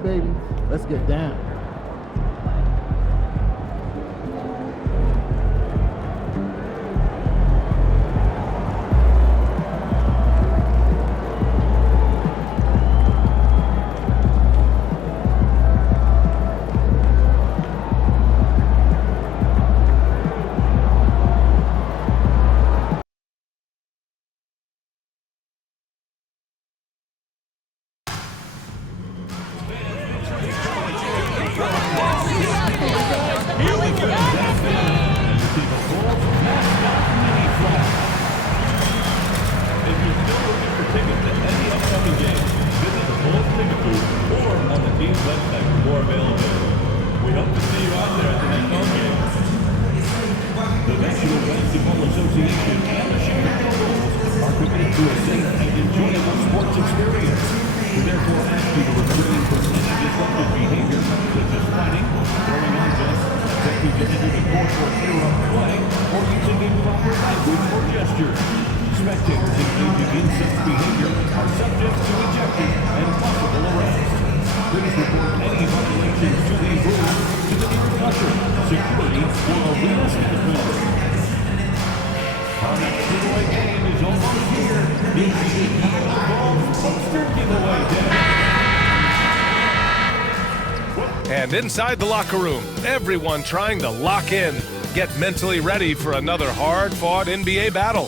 5, baby. Let's get down. And inside the locker room, everyone trying to lock in, get mentally ready for another hard-fought NBA battle.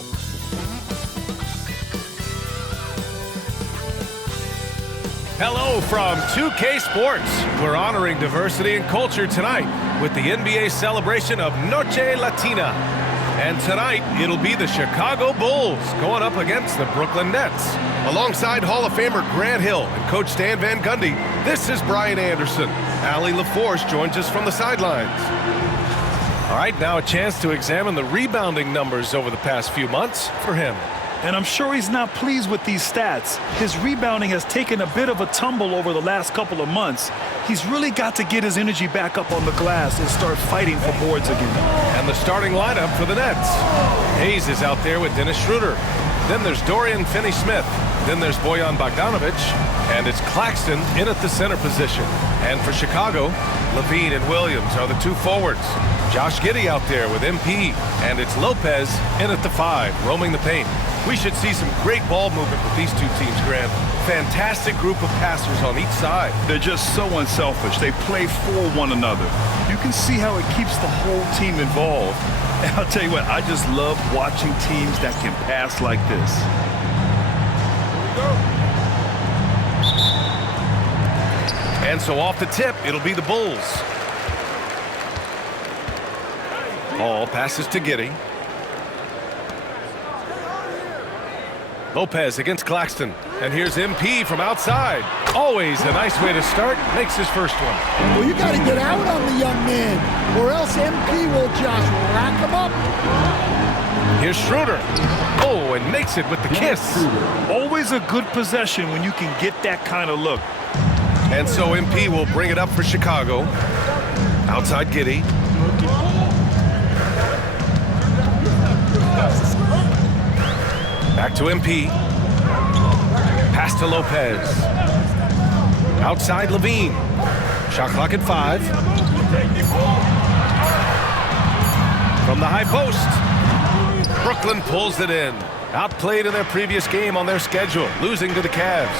Hello from 2K Sports. We're honoring diversity and culture tonight with the NBA celebration of Noche Latina. And tonight, it'll be the Chicago Bulls going up against the Brooklyn Nets. Alongside Hall of Famer Grant Hill and Coach Stan Van Gundy, this is Brian Anderson. Allie LaForce joins us from the sidelines. All right, now a chance to examine the rebounding numbers over the past few months for him. And I'm sure he's not pleased with these stats. His rebounding has taken a bit of a tumble over the last couple of months. He's really got to get his energy back up on the glass and start fighting for boards again. And the starting lineup for the Nets. Hayes is out there with Dennis Schroeder. Then there's Dorian Finney-Smith. Then there's Bojan Bogdanovic. And it's Claxton in at the center position. And for Chicago, Levine and Williams are the two forwards. Josh Giddey out there with MP. And it's Lopez in at the 5, roaming the paint. We should see some great ball movement with these two teams, Grant. Fantastic group of passers on each side. They're just so unselfish. They play for one another. You can see how it keeps the whole team involved. And I'll tell you what, I just love watching teams that can pass like this. And so off the tip, it'll be the Bulls. Ball passes to Giddey. Lopez against Claxton. And here's MP from outside. Always a nice way to start. Makes his first one. Well, you got to get out on the young man, or else MP will just rack him up. Here's Schroeder. Oh, and makes it with the kiss. Always a good possession when you can get that kind of look. And so MP will bring it up for Chicago. Outside Giddey. Back to MP. Pass to Lopez. Outside Levine. Shot clock at 5. From the high post. Brooklyn pulls it in. Outplayed in their previous game on their schedule, losing to the Cavs.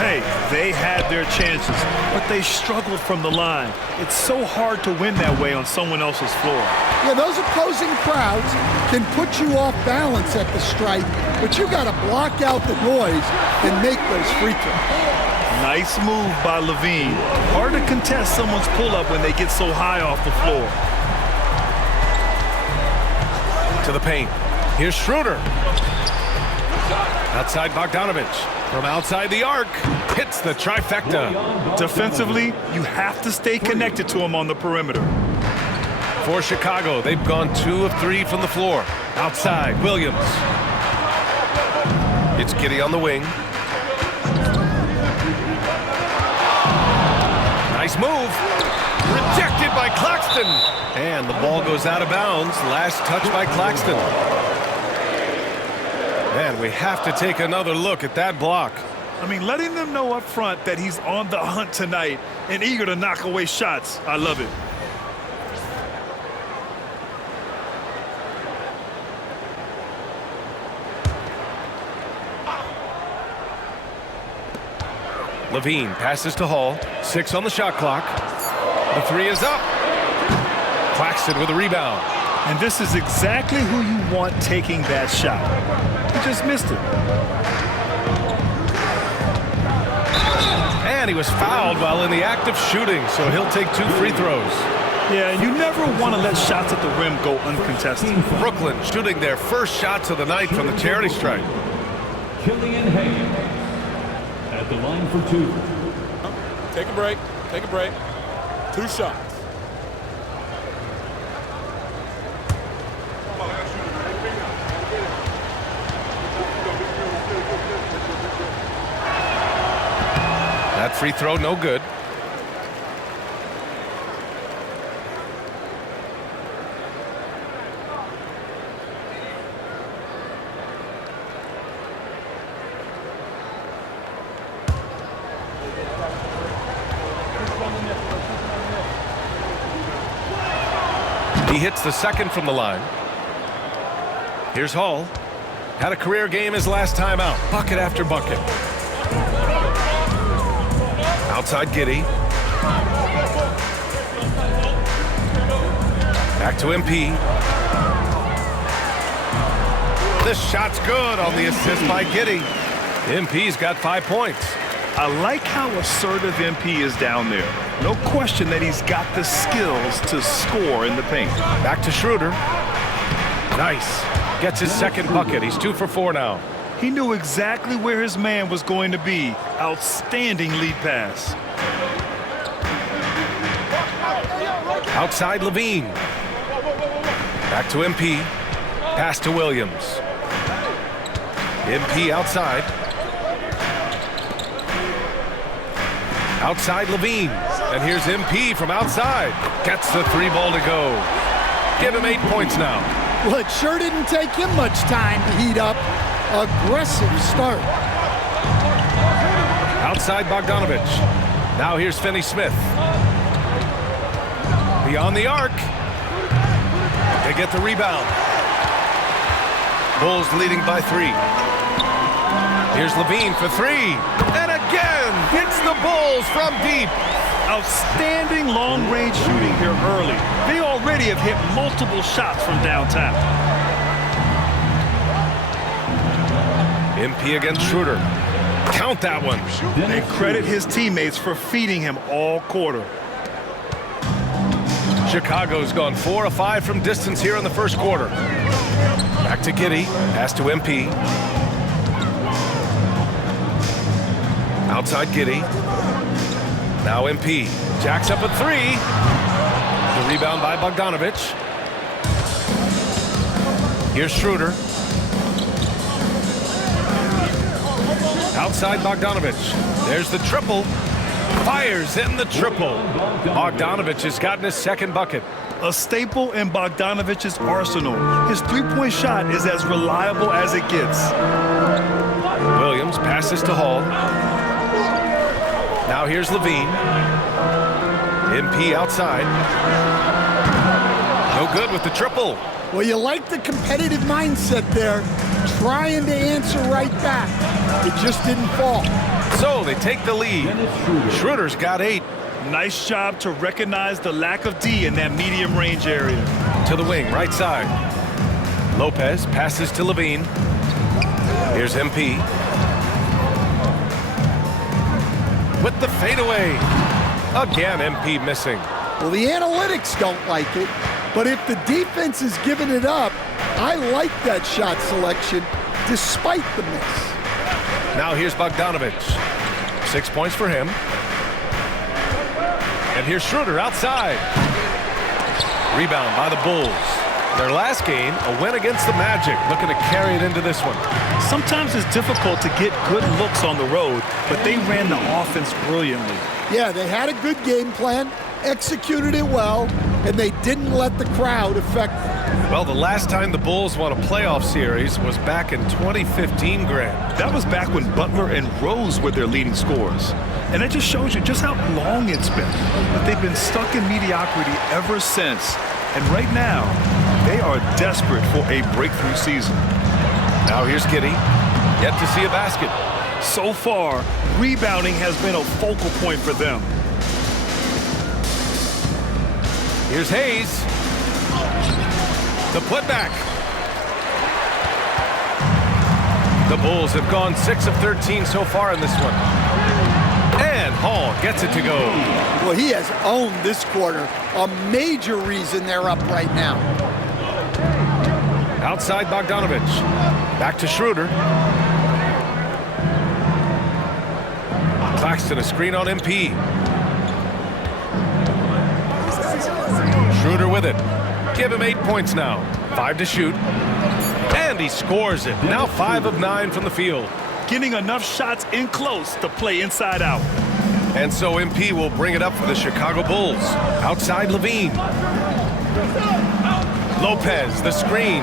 Hey, they had their chances, but they struggled from the line. It's so hard to win that way on someone else's floor. Yeah, those opposing crowds can put you off balance at the stripe, but you got to block out the noise and make those free throws. Nice move by Levine. Hard to contest someone's pull-up when they get so high off the floor. To the paint. Here's Schroeder. Outside Bogdanovic. From outside the arc. Hits the trifecta. Defensively, you have to stay connected to him on the perimeter. For Chicago, they've gone 2 of 3 from the floor. Outside, Williams. It's Giddey on the wing. Nice move. Rejected by Claxton. And the ball goes out of bounds. Last touch by Claxton. And we have to take another look at that block. I mean, letting them know up front that he's on the hunt tonight and eager to knock away shots. I love it. Levine passes to Hall. 6 on the shot clock. The 3 is up. Claxton with a rebound. And this is exactly who you want taking that shot. He just missed it. And he was fouled while in the act of shooting, so he'll take 2 free throws. Yeah, and you never want to let shots at the rim go uncontested. Brooklyn shooting their first shots of the night from the charity stripe. Killian Hayes at the line for 2. Take a break. Take a break. 2 shots. That free throw, no good. He hits the second from the line. Here's Hall. Had a career game his last time out. Bucket after bucket. Outside Giddey. Back to MP. This shot's good on the assist by Giddey. MP's got 5 points. I like how assertive MP is down there. No question that he's got the skills to score in the paint. Back to Schroeder. Nice. Gets his second bucket. He's 2 for 4 now. He knew exactly where his man was going to be. Outstanding lead pass. Outside Levine. Back to MP. Pass to Williams. MP outside. Outside Levine. And here's MP from outside. Gets the 3 ball to go. Give him 8 points now. Well, it sure didn't take him much time to heat up. Aggressive start. Outside Bogdanovich. Now here's Finney-Smith. Beyond the arc. They get the rebound. Bulls leading by 3. Here's Levine for 3. And again, hits the Bulls from deep. Outstanding long-range shooting here early. They already have hit multiple shots from downtown. MP against Schroeder. Count that one. And credit his teammates for feeding him all quarter. Chicago's gone 4 of 5 from distance here in the first quarter. Back to Giddey. Pass to MP. Outside Giddey. Now MP. Jacks up at 3. The rebound by Bogdanovich. Here's Schroeder. Outside Bogdanovich. There's the triple. Fires in the triple. Bogdanovich has gotten his second bucket. A staple in Bogdanovich's arsenal. His three-point shot is as reliable as it gets. Williams passes to Hall. Now here's Levine. MP outside. No good with the triple. Well, you like the competitive mindset there, trying to answer right back. It just didn't fall. So they take the lead. Schroeder's got 8. Nice job to recognize the lack of D in that medium range area. To the wing, right side. Lopez passes to Levine. Here's MP. With the fadeaway. Again, MP missing. Well, the analytics don't like it, but if the defense is giving it up, I like that shot selection despite the miss. Now here's Bogdanovich. 6 points for him. And here's Schroeder outside. Rebound by the Bulls. Their last game, a win against the Magic, looking to carry it into this one. Sometimes it's difficult to get good looks on the road, but they ran the offense brilliantly. Yeah, they had a good game plan, executed it well, and they didn't let the crowd affect them. Well, the last time the Bulls won a playoff series was back in 2015, Grant. That was back when Butler and Rose were their leading scorers. And that just shows you just how long it's been. But they've been stuck in mediocrity ever since. And right now, they are desperate for a breakthrough season. Now here's Giddey. Yet to see a basket. So far, rebounding has been a focal point for them. Here's Hayes. The putback. The Bulls have gone 6 of 13 so far in this one. And Hall gets it to go. Well, he has owned this quarter. A major reason they're up right now. Outside Bogdanovich. Back to Schroeder. Claxton a screen on MP. Schroeder with it. Give him 8 points now. 5 to shoot. And he scores it. Now 5 of 9 from the field. Getting enough shots in close to play inside out. And so MP will bring it up for the Chicago Bulls. Outside Levine. Lopez, the screen.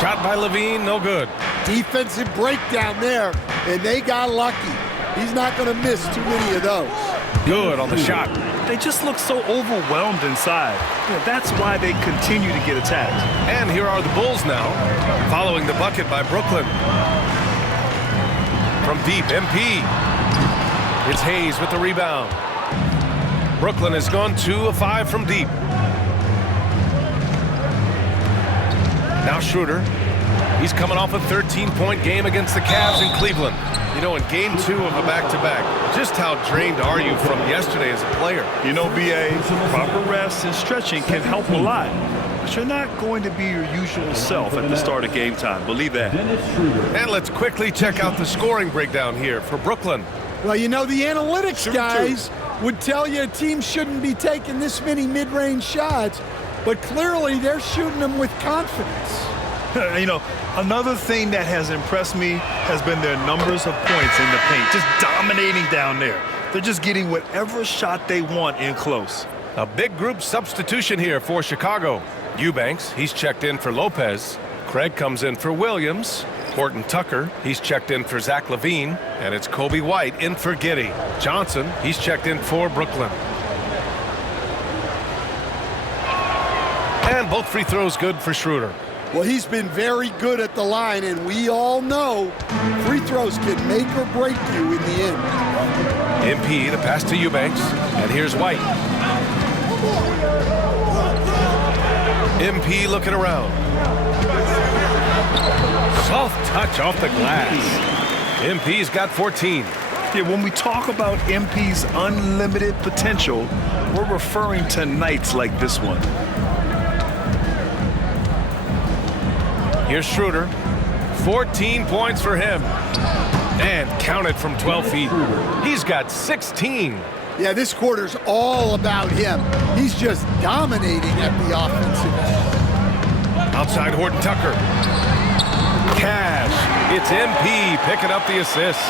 Shot by Levine, no good. Defensive breakdown there, and they got lucky. He's not going to miss too many of those. Good on the shot. They just look so overwhelmed inside. That's why they continue to get attacked. And here are the Bulls now, following the bucket by Brooklyn. From deep, MP. It's Hayes with the rebound. Brooklyn has gone 2 of 5 from deep. Now Schroeder. He's coming off a 13-point game against the Cavs in Cleveland. You know, in game 2 of a back-to-back, just how drained are you from yesterday as a player? You know, B.A., proper rest and stretching can help a lot. But you're not going to be your usual self at the start of game time. Believe that. And let's quickly check out the scoring breakdown here for Brooklyn. Well, you know, the analytics guys would tell you a team shouldn't be taking this many mid-range shots, but clearly they're shooting them with confidence. You know, another thing that has impressed me has been their numbers of points in the paint, just dominating down there. They're just getting whatever shot they want in close. A big group substitution here for Chicago. Eubanks, he's checked in for Lopez. Craig comes in for Williams. Horton Tucker, he's checked in for Zach LaVine. And it's Kobe White in for Giddey. Johnson, he's checked in for Brooklyn. And both free throws good for Schroeder. Well, he's been very good at the line, and we all know free throws can make or break you in the end. MP, the pass to Eubanks, and here's White. MP looking around. Soft touch off the glass. MP's got 14. Yeah, when we talk about MP's unlimited potential, we're referring to nights like this one. Here's Schroeder. 14 points for him. And counted from 12 feet. He's got 16. Yeah, this quarter's all about him. He's just dominating at the offensive end. Outside Horton Tucker. Cash. It's MP picking up the assist.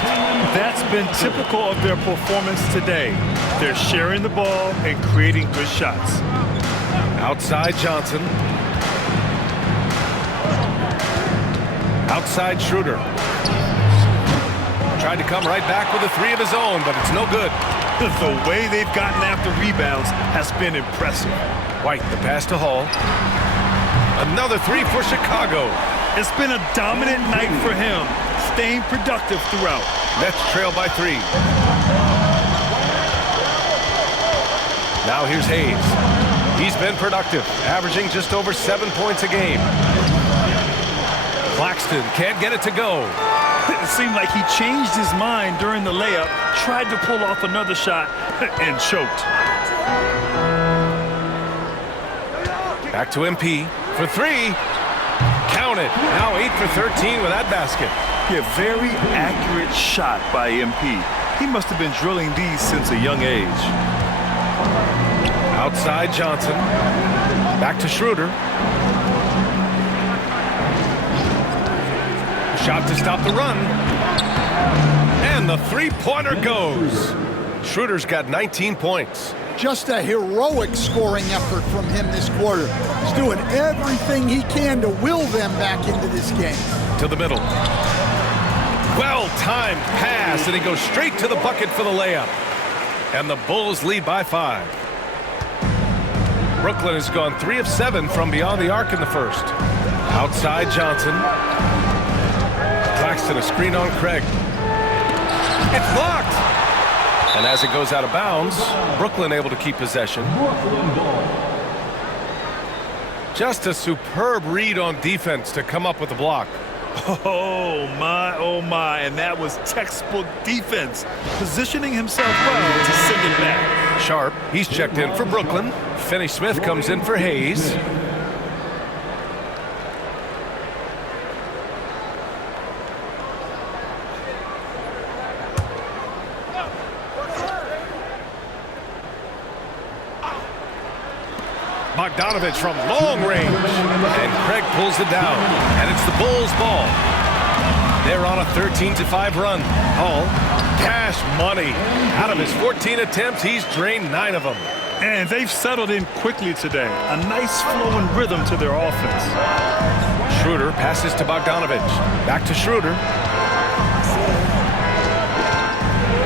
That's been typical of their performance today. They're sharing the ball and creating good shots. Outside Johnson. Outside Schroeder. Tried to come right back with a 3 of his own, but it's no good. The way they've gotten after rebounds has been impressive. White, the pass to Hall. Another 3 for Chicago. It's been a dominant night for him, staying productive throughout. Nets trail by 3. Now here's Hayes. He's been productive, averaging just over 7 points a game. Claxton can't get it to go. It seemed like he changed his mind during the layup, tried to pull off another shot, and choked. Back to MP for 3. Count it. Now 8 for 13 with that basket. Yeah, very accurate shot by MP. He must have been drilling these since a young age. Outside Johnson. Back to Schroeder. Shot to stop the run. And the 3-pointer goes. Schroeder's got 19 points. Just a heroic scoring effort from him this quarter. He's doing everything he can to will them back into this game. To the middle. Well-timed pass, and he goes straight to the bucket for the layup. And the Bulls lead by 5. Brooklyn has gone 3 of 7 from beyond the arc in the first. Outside Johnson. Claxton a screen on Craig. It's blocked. And as it goes out of bounds, Brooklyn able to keep possession. Just a superb read on defense to come up with the block. Oh my, and that was textbook defense, positioning himself well to send it back. Sharp, he's checked in for Brooklyn. Finney-Smith comes in for Hayes. Bogdanovich from long range, and Craig pulls it down, and it's the Bulls' ball. They're on a 13-5 run. Hall, cash money. Out of his 14 attempts, he's drained 9 of them. And they've settled in quickly today. A nice flowing rhythm to their offense. Schroeder passes to Bogdanovich. Back to Schroeder.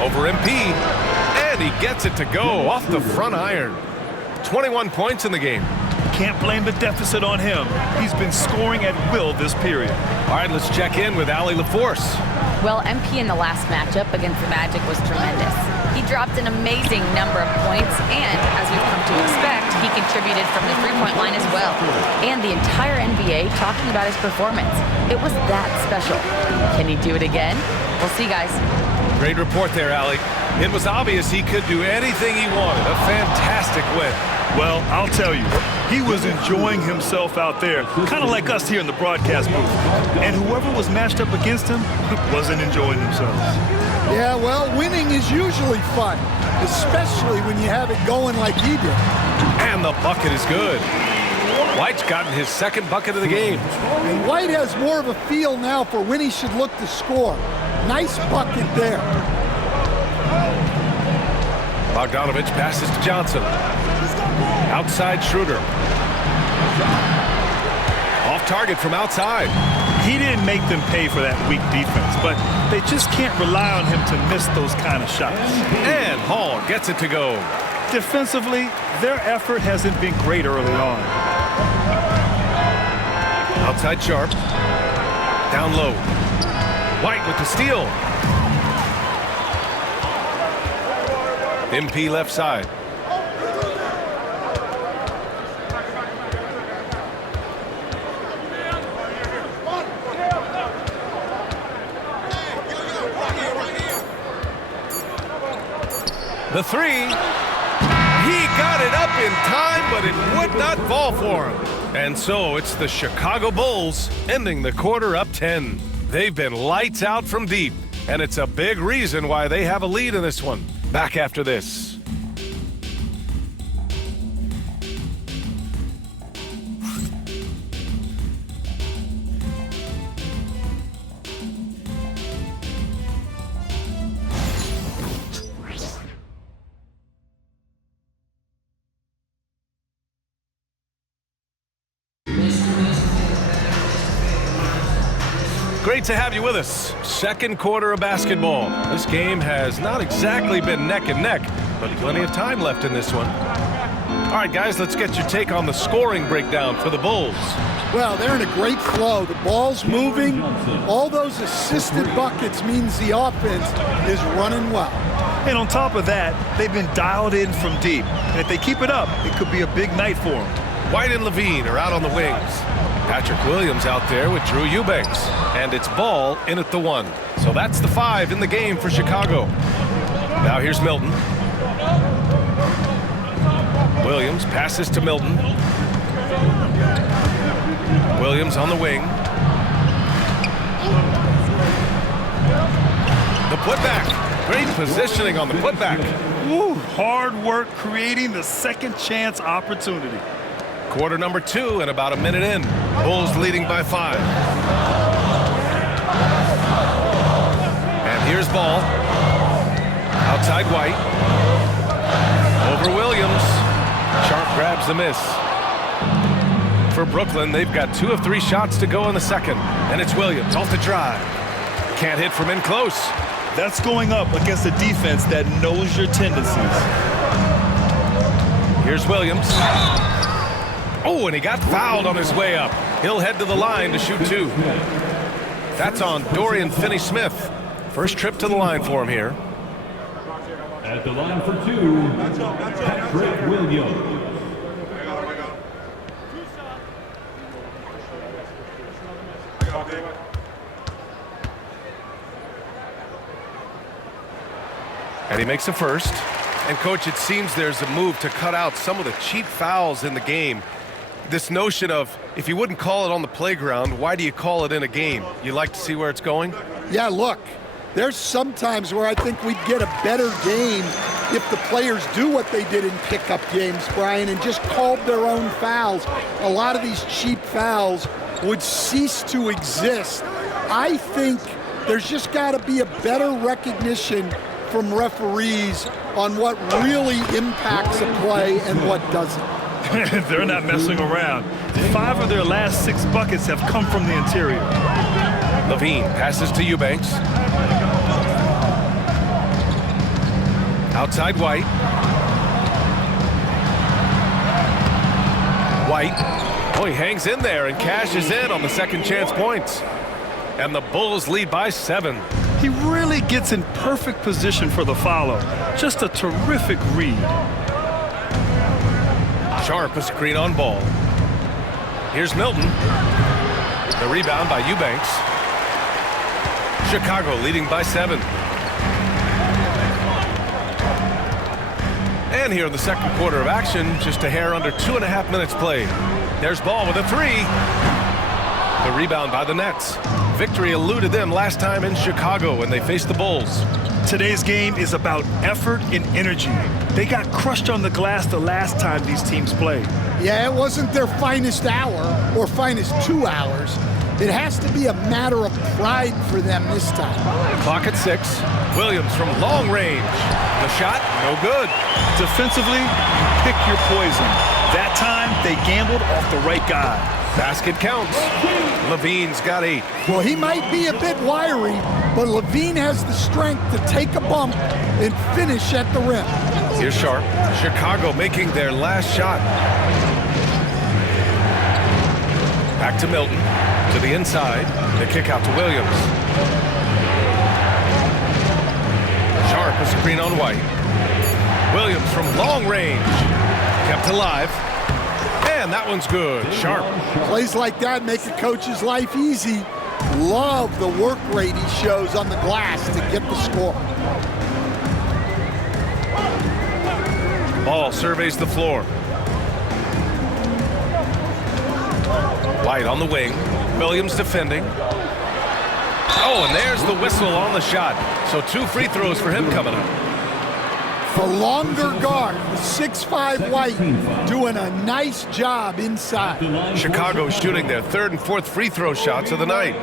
Over MP, and he gets it to go off the front iron. 21 points in the game. Can't blame the deficit on him. He's been scoring at will this period. All right, let's check in with Allie LaForce. Well, MP in the last matchup against the Magic was tremendous. He dropped an amazing number of points, and as we've come to expect, he contributed from the three-point line as well. And the entire NBA talking about his performance. It was that special. Can he do it again? We'll see, guys. Great report there, Allie. It was obvious he could do anything he wanted. A fantastic win. Well, I'll tell you, he was enjoying himself out there, kind of like us here in the broadcast booth. And whoever was matched up against him wasn't enjoying themselves. Yeah, well, winning is usually fun, especially when you have it going like he did. And the bucket is good. White's gotten his second bucket of the game. And White has more of a feel now for when he should look to score. Nice bucket there. Bogdanovich passes to Johnson. Outside Schroeder. Off target from outside. He didn't make them pay for that weak defense, but they just can't rely on him to miss those kind of shots. And Hall gets it to go. Defensively, their effort hasn't been great early on. Outside Sharp. Down low. White with the steal. MP left side. The three. He got it up in time, but it would not fall for him. And so it's the Chicago Bulls ending the quarter up 10. They've been lights out from deep, and it's a big reason why they have a lead in this one. Back after this. Great to have you with us. Second quarter of basketball. This game has not exactly been neck and neck, but plenty of time left in this one. All right, guys, let's get your take on the scoring breakdown for the Bulls. Well, they're in a great flow. The ball's moving. All those assisted buckets means the offense is running well. And on top of that, they've been dialed in from deep. And if they keep it up, it could be a big night for them. White and Levine are out on the wings. Patrick Williams out there with Drew Eubanks. And it's Ball in at the 1. So that's the 5 in the game for Chicago. Now here's Milton. Williams passes to Milton. Williams on the wing. The putback. Great positioning on the putback. Woo, hard work creating the second chance opportunity. Quarter number 2 and about a minute in. Bulls leading by 5. And here's Ball. Outside Outside White. Over Williams. Sharp grabs the miss. For Brooklyn, they've got 2 of 3 shots to go in the second. And it's Williams off the drive. Can't hit from in close. That's going up against a defense that knows your tendencies. Here's Williams. Oh, and he got fouled on his way up. He'll head to the line to shoot 2. That's on Dorian Finney-Smith. First trip to the line for him here. At the line for 2, Patrick Williams. And he makes a first. And, Coach, it seems there's a move to cut out some of the cheap fouls in the game. This notion of, if you wouldn't call it on the playground, why do you call it in a game? You like to see where it's going? Yeah, look, there's some times where I think we'd get a better game if the players do what they did in pickup games, Brian, and just called their own fouls. A lot of these cheap fouls would cease to exist. I think there's just got to be a better recognition from referees on what really impacts a play and what doesn't. They're not messing around. 5 of their last 6 buckets have come from the interior. Levine passes to Eubanks. Outside White. White. Oh, he hangs in there and cashes in on the second chance points. And the Bulls lead by 7. He really gets in perfect position for the follow. Just a terrific read. Sharp, a screen on ball. Here's Milton. The rebound by Eubanks. Chicago leading by 7. And here in the second quarter of action, just a hair under 2.5 minutes played. There's Ball with a 3. The rebound by the Nets. Victory eluded them last time in Chicago when they faced the Bulls. Today's game is about effort and energy. They got crushed on the glass the last time these teams played. Yeah, it wasn't their finest hour or finest 2 hours. It has to be a matter of pride for them this time. Clock at 6. Williams from long range. The shot, no good. Defensively, pick your poison. That time, they gambled off the right guy. Basket counts. Levine's got 8. Well, he might be a bit wiry, but Levine has the strength to take a bump and finish at the rim. Here's Sharp. Chicago making their last shot. Back to Milton. To the inside. The kick out to Williams. Sharp, a screen on White. Williams from long range. Kept alive. And that one's good. Sharp. Plays like that make a coach's life easy. Love the work rate he shows on the glass to get the score. Ball surveys the floor. White on the wing. Williams defending. Oh, and there's the whistle on the shot. So 2 free throws for him coming up. The longer guard, the 6'5" White, doing a nice job inside. Chicago shooting their 3rd and 4th free throw shots of the night.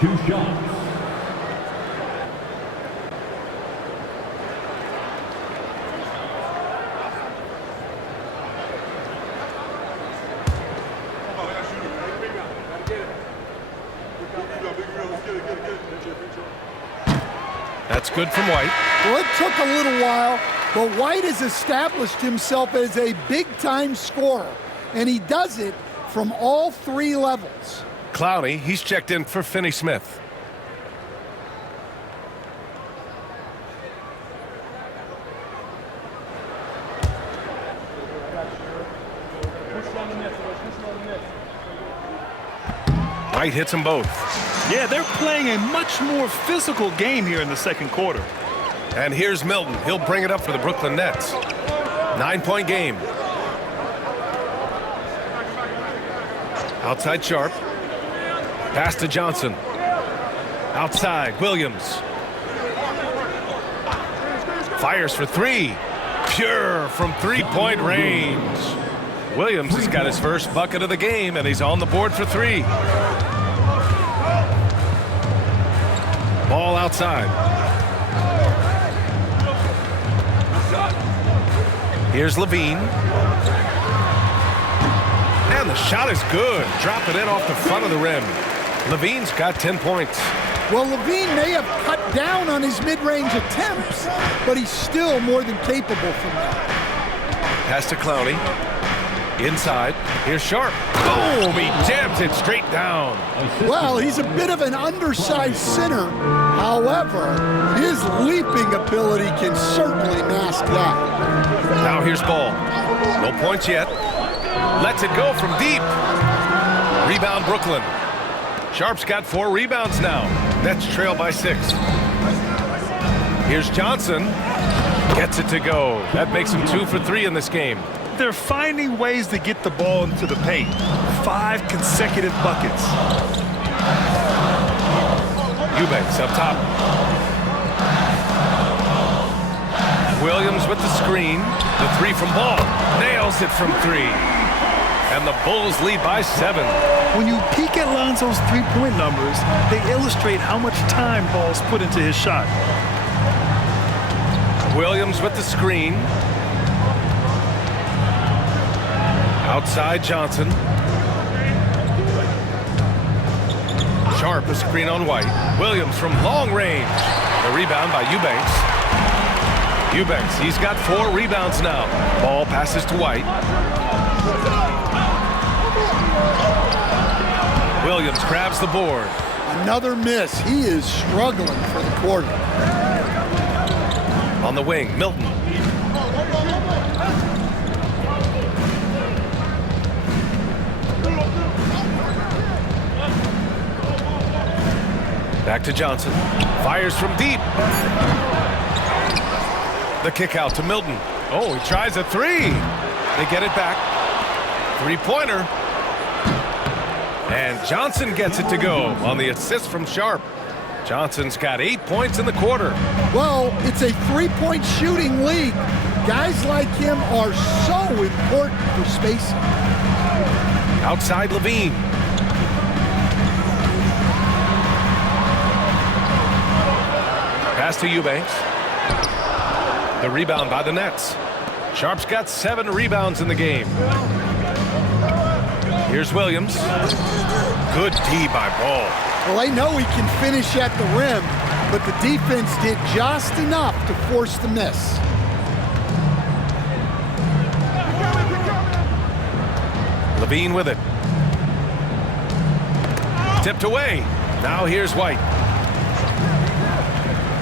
2 shots. That's good from White. Well, it took a little while, but White has established himself as a big-time scorer, and he does it from all 3 levels. Clowney, he's checked in for Finney-Smith. White hits them both. Yeah, they're playing a much more physical game here in the second quarter. And here's Milton. He'll bring it up for the Brooklyn Nets. 9-point game. Outside Sharp. Pass to Johnson. Outside Williams. Fires for 3. Pure from 3-point range. Williams has got his first bucket of the game, and he's on the board for 3. Ball outside. Here's Levine. And the shot is good. Drop it in off the front of the rim. Levine's got 10 points. Well, Levine may have cut down on his mid-range attempts, but he's still more than capable from that. Pass to Clowney. Inside. Here's Sharp. Boom! He jams it straight down. Well, he's a bit of an undersized center. However, his leaping ability can certainly mask that. Now here's Ball. No points yet. Lets it go from deep. Rebound Brooklyn. Sharp's got 4 rebounds now. Nets trail by 6. Here's Johnson. Gets it to go. That makes him 2 for 3 in this game. They're finding ways to get the ball into the paint. 5 consecutive buckets. Eubanks up top. Williams with the screen. The 3 from Ball. Nails it from 3. And the Bulls lead by 7. When you peek at Lonzo's three-point numbers, they illustrate how much time Ball's put into his shot. Williams with the screen. Outside Johnson. Sharp a screen on White. Williams from long range. The rebound by Eubanks. Eubanks, he's got 4 rebounds now. Ball passes to White. Williams grabs the board. Another miss. He is struggling for the quarter. On the wing, Milton. Back to Johnson. Fires from deep. The kick out to Milton. Oh, he tries a 3. They get it back. 3-pointer. And Johnson gets it to go on the assist from Sharp. Johnson's got 8 points in the quarter. Well, it's a 3-point shooting league. Guys like him are so important for spacing. Outside Levine. Pass to Eubanks. The rebound by the Nets. Sharp's got 7 rebounds in the game. Here's Williams. Good D by Ball. Well, they know he can finish at the rim, but the defense did just enough to force the miss. Levine with it. Tipped away. Now here's White.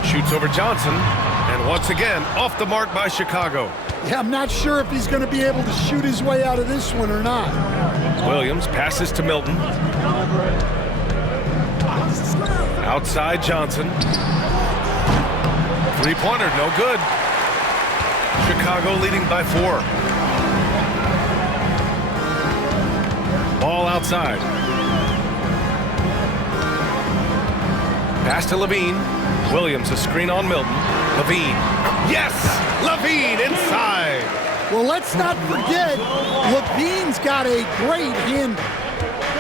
Shoots over Johnson. And once again, off the mark by Chicago. Yeah, I'm not sure if he's going to be able to shoot his way out of this one or not. Williams passes to Milton. Outside Johnson. 3-pointer, no good. Chicago leading by 4. Ball outside. Pass to Levine. Williams a screen on Milton. Levine. Yes! Levine inside. Well, let's not forget, Levine's got a great handle.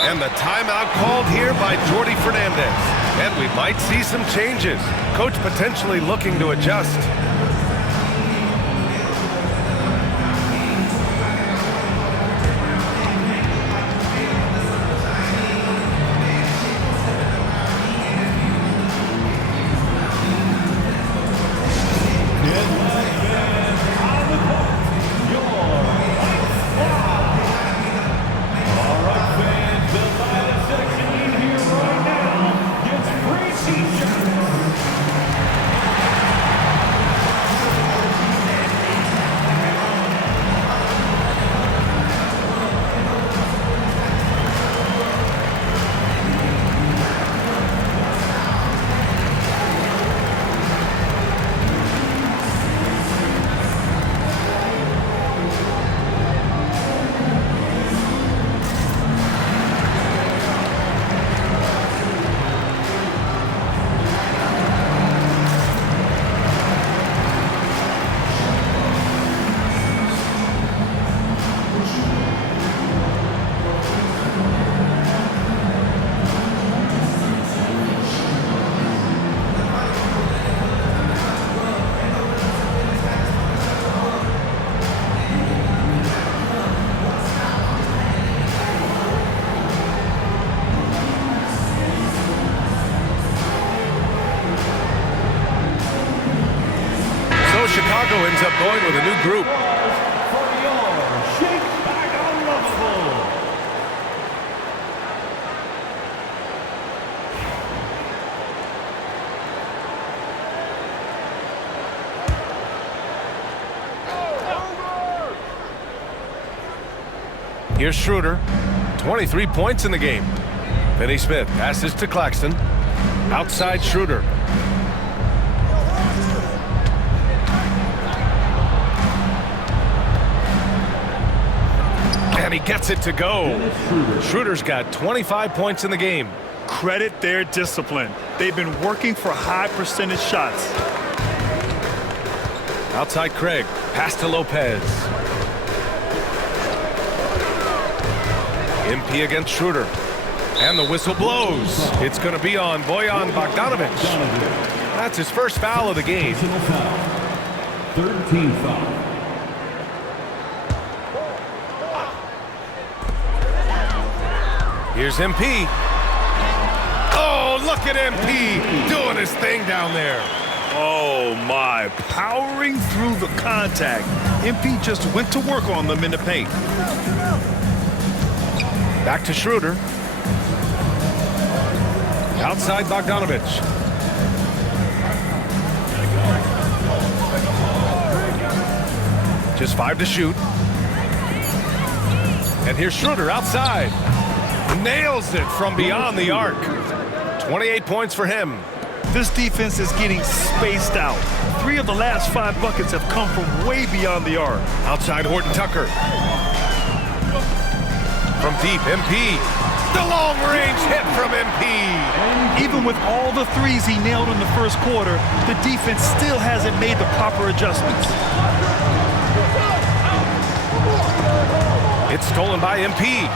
And the timeout called here by Jordi Fernandez. And we might see some changes. Coach potentially looking to adjust. Chicago ends up going with a new group. For your Chicago. Here's Schroeder. 23 points in the game. Finney Smith passes to Claxton. Outside Schroeder. And he gets it to go. Schroeder's got 25 points in the game. Credit their discipline. They've been working for high percentage shots. Outside Craig. Pass to Lopez. MP against Schroeder. And the whistle blows. It's going to be on Bojan Bogdanovic. That's his first foul of the game. Personal foul. 13 foul. Here's MP. Oh, look at MP doing his thing down there. Oh my, powering through the contact. MP just went to work on them in the paint. Back to Schroeder. Outside Bogdanovic. Just 5 to shoot. And here's Schroeder outside. Nails it from beyond the arc. 28 points for him. This defense is getting spaced out. 3 of the last 5 buckets have come from way beyond the arc. Outside Horton Tucker. From deep, MP. The long-range hit from MP. Even with all the threes he nailed in the first quarter, the defense still hasn't made the proper adjustments. It's stolen by MP.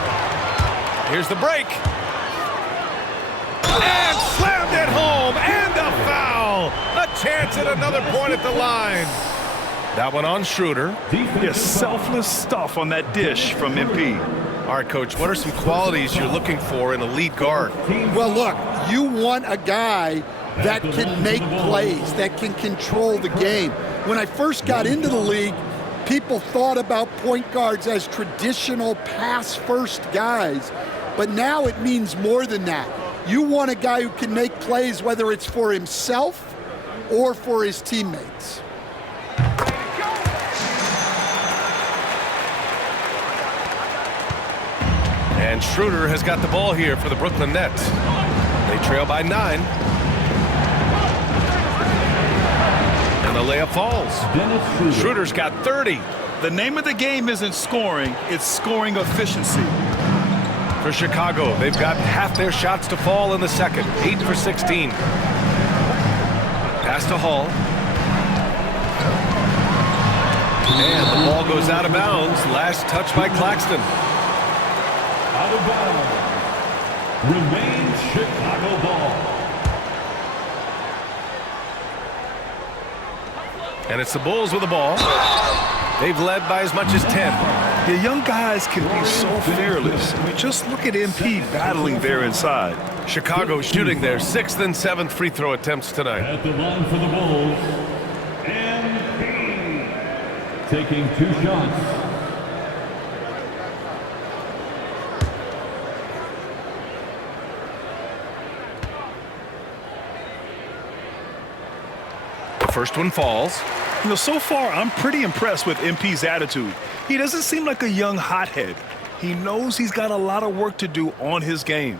Here's the break. And slammed it home. And a foul. A chance at another point at the line. That one on Schroeder. Yeah, selfless stuff on that dish from MP. All right, Coach, what are some qualities you're looking for in a lead guard? Well, look, you want a guy that can make plays, that can control the game. When I first got into the league, people thought about point guards as traditional pass-first guys, but now it means more than that. You want a guy who can make plays, whether it's for himself or for his teammates. And Schroeder has got the ball here for the Brooklyn Nets. They trail by 9. And the layup falls. Schroeder's got 30. The name of the game isn't scoring, it's scoring efficiency. For Chicago, they've got half their shots to fall in the second. 8 for 16. Pass to Hall. And the ball goes out of bounds. Last touch by Claxton. Out of bounds. Remains Chicago ball. And it's the Bulls with the ball. They've led by as much as 10. The young guys can be so fearless. I mean, just look at MP battling there inside. Chicago shooting their 6th and 7th free throw attempts tonight. At the line for the Bulls, MP taking 2 shots. The first one falls. You know, so far, I'm pretty impressed with MP's attitude. He doesn't seem like a young hothead. He knows he's got a lot of work to do on his game.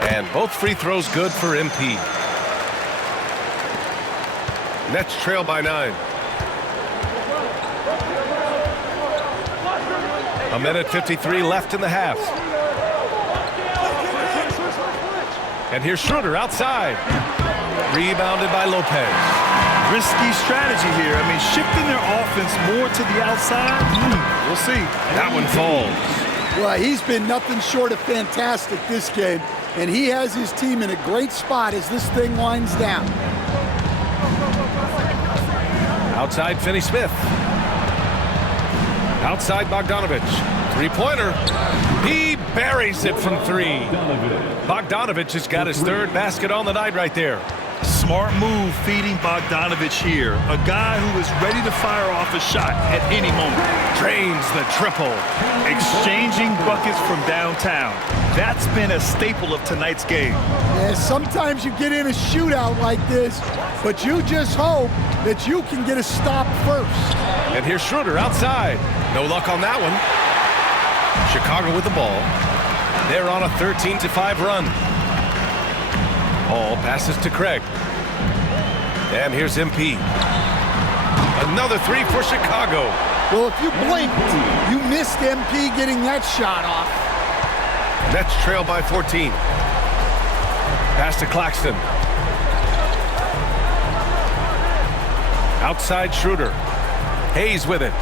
And both free throws good for MP. Nets trail by 9. A minute 53 left in the half. And here's Schroeder outside. Rebounded by Lopez. Risky strategy here. I mean, shifting their offense more to the outside. We'll see. That one falls. Well, he's been nothing short of fantastic this game, and he has his team in a great spot as this thing winds down. Outside Finney Smith. Outside Bogdanovich. Three-pointer. He buries it from three. Bogdanovich has got his third basket on the night right there. Smart move feeding Bogdanovich here. A guy who is ready to fire off a shot at any moment. Drains the triple. Exchanging buckets from downtown. That's been a staple of tonight's game. Yeah, sometimes you get in a shootout like this, but you just hope that you can get a stop first. And here's Schroeder outside. No luck on that one. Chicago with the ball. They're on a 13-5 run. Hall passes to Craig. And here's MP. Another three for Chicago. Well, if you blinked, you missed MP getting that shot off. Nets trail by 14. Pass to Claxton. Outside Schroeder. Hayes with it.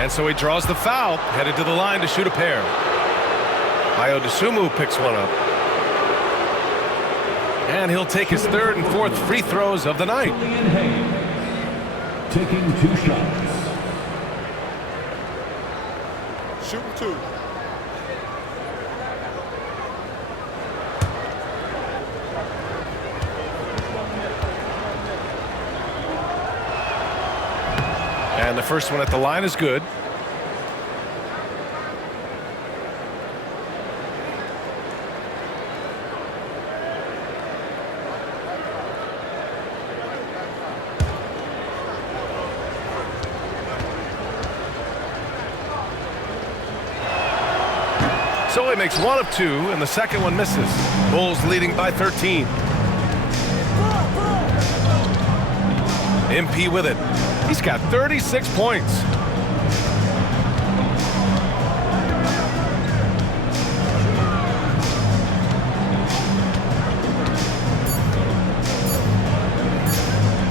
And so he draws the foul, headed to the line to shoot a pair. Ayo Dosunmu picks one up. And he'll take his third and fourth free throws of the night. Killian Hayes taking 2 shots. Shooting 2. And the first one at the line is good. So he makes 1 of 2, and the second one misses. Bulls leading by 13. MP with it. He's got 36 points.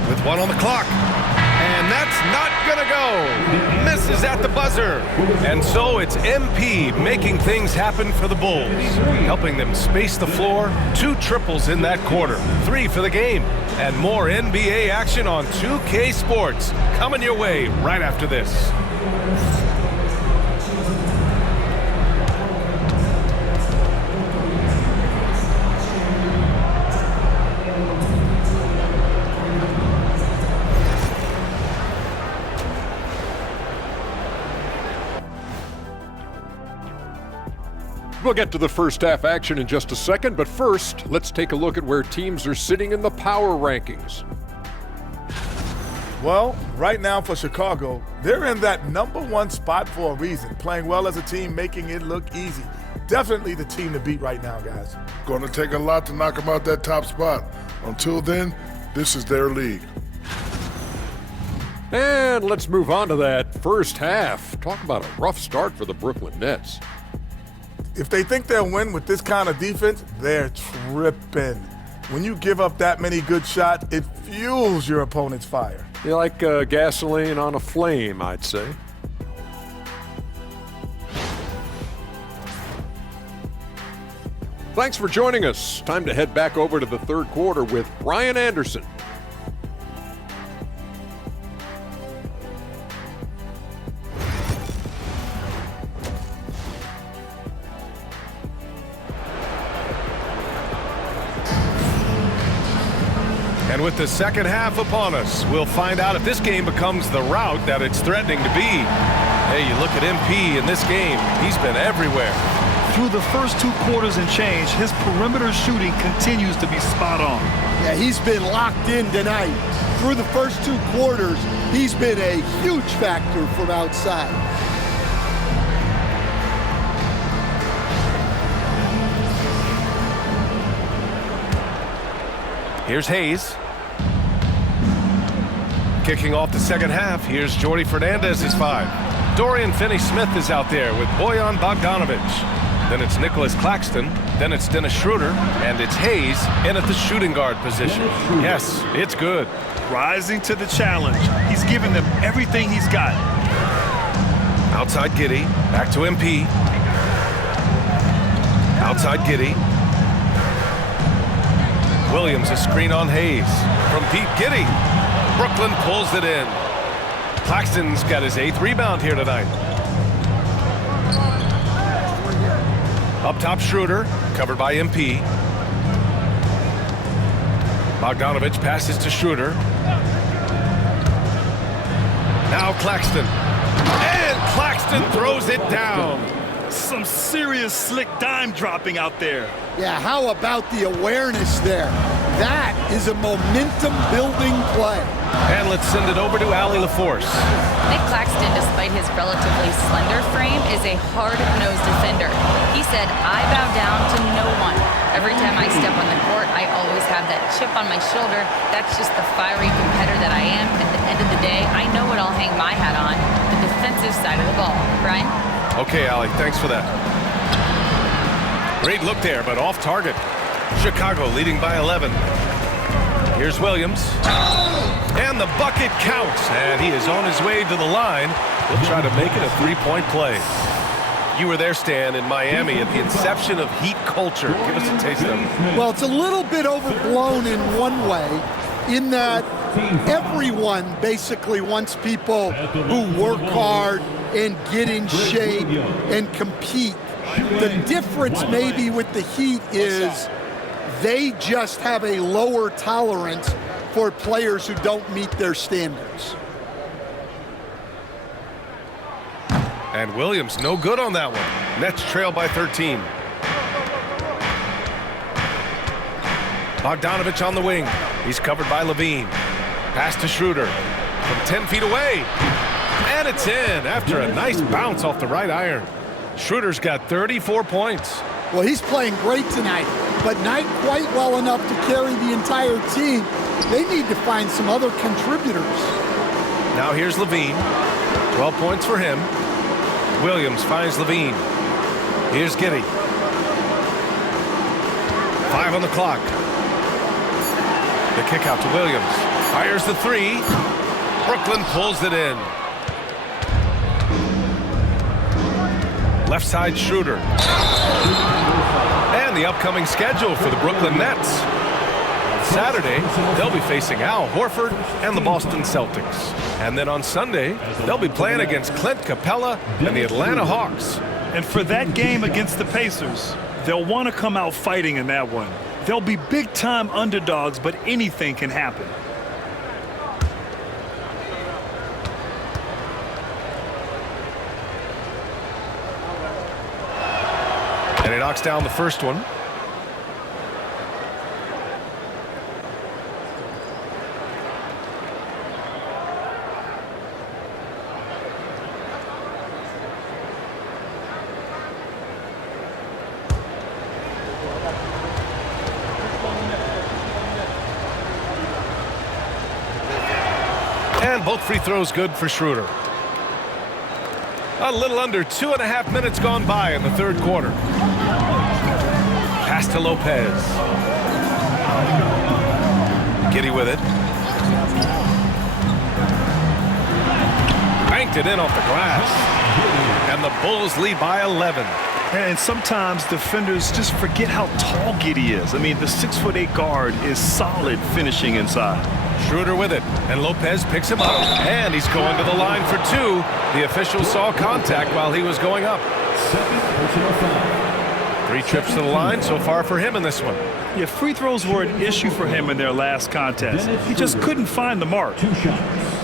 With 1 on the clock. And that's not gonna go. Misses at the buzzer. And so it's MP making things happen for the Bulls, helping them space the floor. 2 triples in that quarter. 3 for the game. And more NBA action on 2K Sports coming your way right after this. We'll get to the first half action in just a second, but first, let's take a look at where teams are sitting in the power rankings. Well, right now for Chicago, they're in that #1 spot for a reason, playing well as a team, making it look easy. Definitely the team to beat right now, guys. Going to take a lot to knock them out that top spot. Until then, this is their league. And let's move on to that first half. Talk about a rough start for the Brooklyn Nets. If they think they'll win with this kind of defense, they're tripping. When you give up that many good shots, it fuels your opponent's fire. You like gasoline on a flame, I'd say. Thanks for joining us. Time to head back over to the third quarter with Brian Anderson. And with the second half upon us, we'll find out if this game becomes the rout that it's threatening to be. Hey, you look at MP in this game, he's been everywhere. Through the first 2 quarters and change, his perimeter shooting continues to be spot on. Yeah, he's been locked in tonight. Through the first 2 quarters, he's been a huge factor from outside. Here's Hayes. Kicking off the second half, here's Jordi Fernandez's 5. Dorian Finney-Smith is out there with Bojan Bogdanovich. Then it's Nicholas Claxton. Then it's Dennis Schroeder. And it's Hayes in at the shooting guard position. Yes, it's good. Rising to the challenge. He's given them everything he's got. Outside Giddey. Back to MP. Outside Giddey. Williams a screen on Hayes. From Pete Giddy. Brooklyn pulls it in. Claxton's got his 8th rebound here tonight. Up top, Schroeder, covered by MP. Bogdanovich passes to Schroeder. Now Claxton. And Claxton throws it down. Some serious slick dime dropping out there. Yeah, how about the awareness there? That is a momentum-building play. And let's send it over to Allie LaForce. Nick Claxton, despite his relatively slender frame, is a hard-nosed defender. He said, "I bow down to no one. Every time I step on the court, I always have that chip on my shoulder. That's just the fiery competitor that I am. At the end of the day, I know what I'll hang my hat on, the defensive side of the ball." Brian? Okay, Allie, thanks for that. Great look there, but off target. Chicago leading by 11. Here's Williams. And the bucket counts. And he is on his way to the line. He'll try to make it a three-point play. You were there, Stan, in Miami at the inception of Heat culture. Give us a taste of it. Well, it's a little bit overblown in one way, in that everyone basically wants people who work hard and get in shape and compete. The difference maybe with the Heat is they just have a lower tolerance for players who don't meet their standards. And Williams no good on that one. Nets trail by 13. Bogdanovich on the wing. He's covered by Levine. Pass to Schroeder from 10 feet away. And it's in after a nice bounce off the right iron. Schroeder's got 34 points. Well, he's playing great tonight, but not quite well enough to carry the entire team. They need to find some other contributors. Now here's Levine. 12 points for him. Williams finds Levine. Here's Giddey. 5 on the clock. The kick out to Williams. Fires the three. Brooklyn pulls it in. Left side Schroeder. And the upcoming schedule for the Brooklyn Nets. Saturday, they'll be facing Al Horford and the Boston Celtics. And then on Sunday, they'll be playing against Clint Capella and the Atlanta Hawks. And for that game against the Pacers, they'll want to come out fighting in that one. They'll be big-time underdogs, but anything can happen. And he knocks down the first one. And both free throws good for Schroeder. A little under 2.5 minutes gone by in the third quarter. Pass to Lopez. Giddey with it. Banked it in off the glass. And the Bulls lead by 11. And sometimes defenders just forget how tall Giddey is. I mean, the 6'8" guard is solid finishing inside. Schroeder with it, and Lopez picks him up, and he's going to the line for two. The official saw contact while he was going up. 3 trips to the line so far for him in this one. Yeah, free throws were an issue for him in their last contest. He just couldn't find the mark. 2 shots.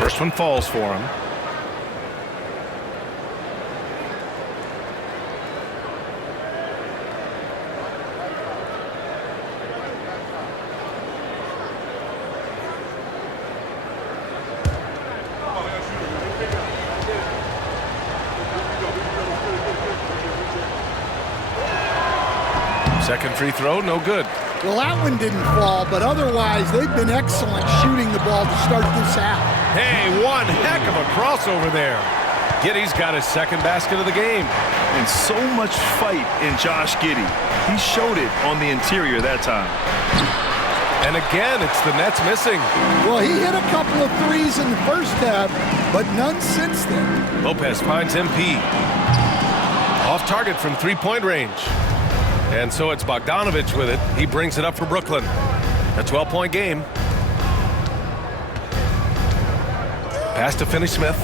First one falls for him. Second free throw, no good. Well, that one didn't fall, but otherwise they've been excellent shooting the ball to start this out. Hey, one heck of a crossover there. Giddey's got his second basket of the game. And so much fight in Josh Giddey. He showed it on the interior that time. And again, it's the Nets missing. Well, he hit a couple of threes in the first half, but none since then. Lopez finds MP. Off target from three-point range. And so it's Bogdanovich with it. He brings it up for Brooklyn. A 12-point game. Pass to Finney-Smith.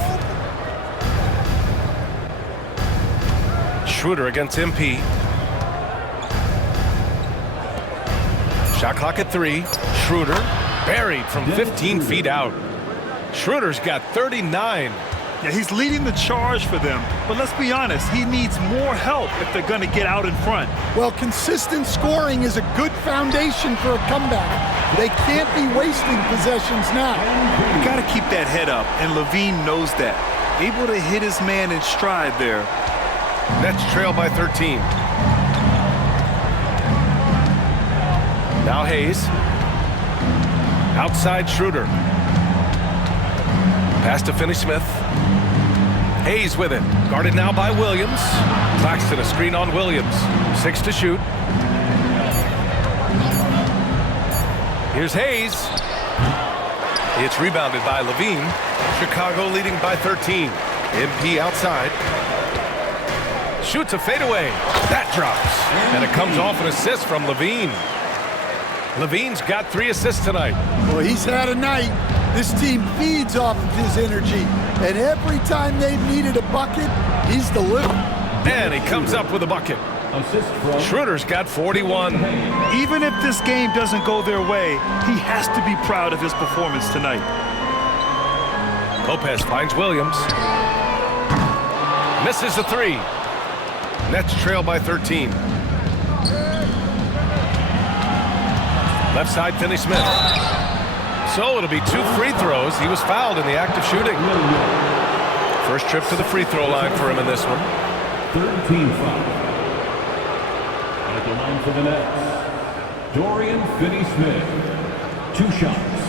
Schroeder against MP. Shot clock at 3. Schroeder buried from 15 feet out. Schroeder's got 39. Yeah, he's leading the charge for them, but let's be honest, he needs more help if they're going to get out in front. Well, consistent scoring is a good foundation for a comeback. They can't be wasting possessions now. You got to keep that head up, and Levine knows that. Able to hit his man in stride there. Nets trail by 13. Now Hayes. Outside Schroeder. Pass to Finney-Smith. Hayes with it. Guarded now by Williams. Claxton a screen on Williams. 6 to shoot. Here's Hayes. It's rebounded by Levine. Chicago leading by 13. MP outside. Shoots a fadeaway. That drops. And it comes off an assist from Levine. Levine's got 3 assists tonight. Well, he's had a night. This team feeds off of his energy. And every time they've needed a bucket, he's delivered. And he comes up with a bucket. Schroeder's got 41. Even if this game doesn't go their way, he has to be proud of his performance tonight. Lopez finds Williams. Misses the 3. Nets trail by 13. Left side, Finney-Smith. So it'll be 2 free throws. He was fouled in the act of shooting. First trip to the free throw line for him in this one. 13 foul. At the line for the Nets, Dorian Finney-Smith. 2 shots.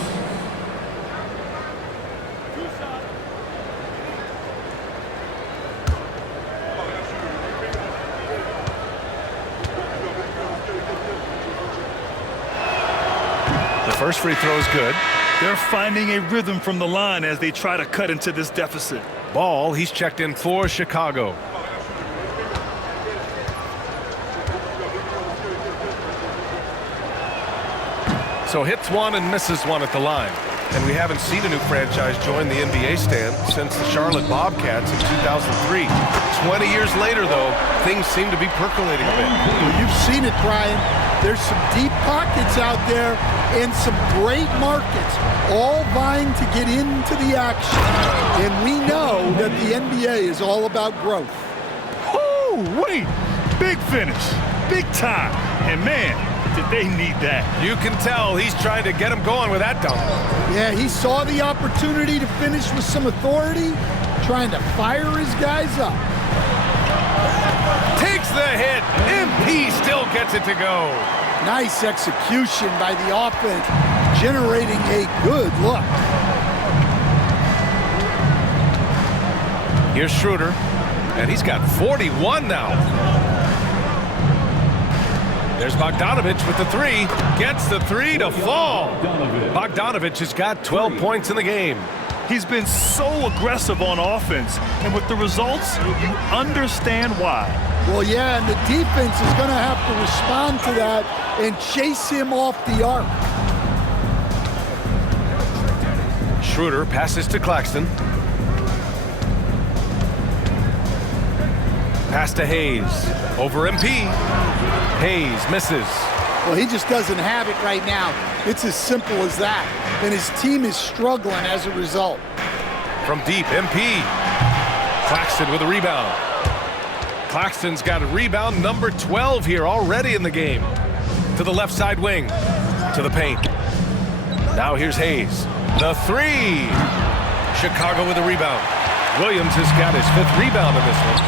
First free throw is good. They're finding a rhythm from the line as they try to cut into this deficit. Ball, he's checked in for Chicago. So hits 1 and misses 1 at the line. And we haven't seen a new franchise join the NBA stand since the Charlotte Bobcats in 2003. 20 years later, though, things seem to be percolating a bit. Well, you've seen it, Brian. There's some deep pockets out there and some great markets, all vying to get into the action. And we know that the NBA is all about growth. Oh, wait. Big finish. Big time. And, man, did they need that. You can tell he's trying to get him going with that dunk. Yeah, he saw the opportunity to finish with some authority, trying to fire his guys up. Takes the hit. MP still gets it to go. Nice execution by the offense, generating a good look. Here's Schroeder, and he's got 41 now. There's Bogdanovich with the 3. Gets the 3 to fall. Bogdanovich has got 12 points in the game. He's been so aggressive on offense, and with the results, you understand why. Well, yeah, and the defense is going to have to respond to that and chase him off the arc. Schroeder passes to Claxton. Pass to Hayes. Over MP. Hayes misses. Well, he just doesn't have it right now. It's as simple as that. And his team is struggling as a result. From deep, MP. Claxton with a rebound. Claxton's got a rebound number 12 here already in the game. To the left side wing. To the paint. Now here's Hayes. The 3. Chicago with a rebound. Williams has got his 5th rebound in this one.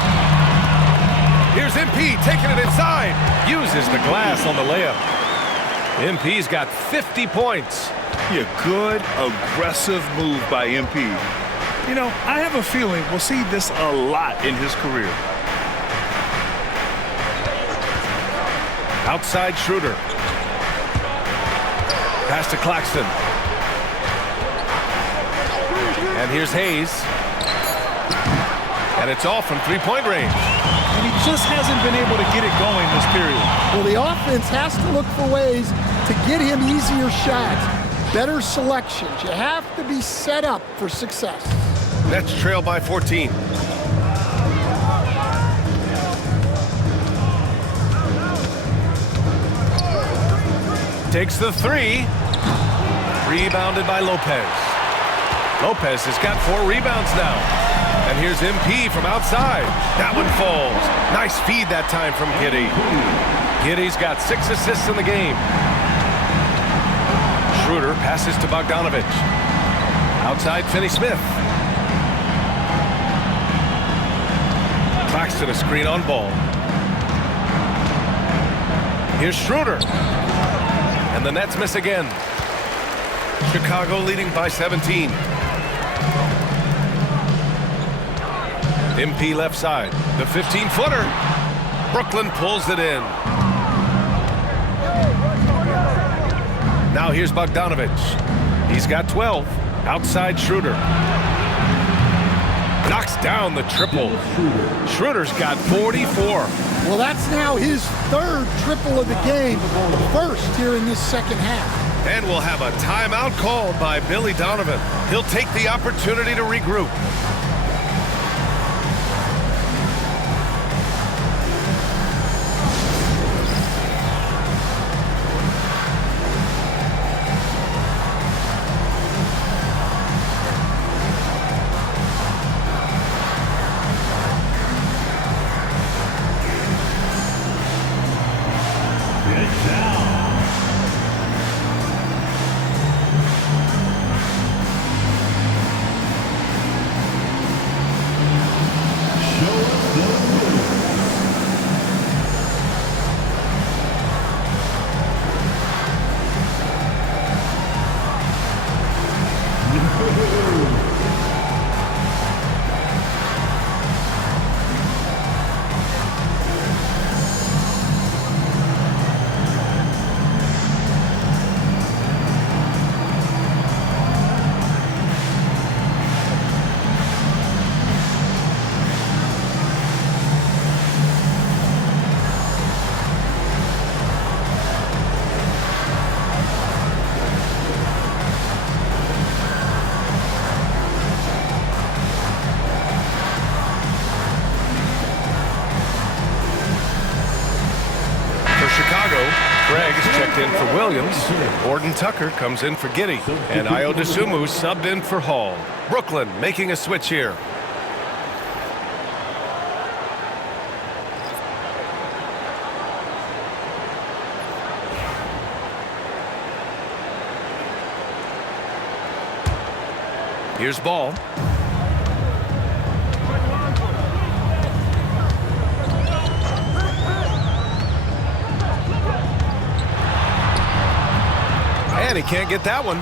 Here's MP taking it inside. Uses the glass on the layup. MP's got 50 points. A good, aggressive move by MP. You know, I have a feeling we'll see this a lot in his career. Outside Schroeder. Pass to Claxton. And here's Hayes. And it's off from three-point range. And he just hasn't been able to get it going this period. Well, the offense has to look for ways to get him easier shots, better selections. You have to be set up for success. Nets trail by 14. Takes the three. Rebounded by Lopez. Lopez has got 4 rebounds now. And here's MP from outside. That one falls. Nice feed that time from Giddey. Giddey's got 6 assists in the game. Schroeder passes to Bogdanovich. Outside, Finney-Smith. Claxton a screen on Ball. Here's Schroeder. And the Nets miss again. Chicago leading by 17. MP left side. The 15-footer. Brooklyn pulls it in. Now here's Bogdanovich. He's got 12. Outside Schroeder. Knocks down the triple. Schroeder's got 44. Well, that's now his 3rd triple of the game, first here in this second half. And we'll have a timeout called by Billy Donovan. He'll take the opportunity to regroup. Craig is checked in for Williams. Gordon Tucker comes in for Giddey. And Ayo Dosunmu subbed in for Hall. Brooklyn making a switch here. Here's Ball. And he can't get that one.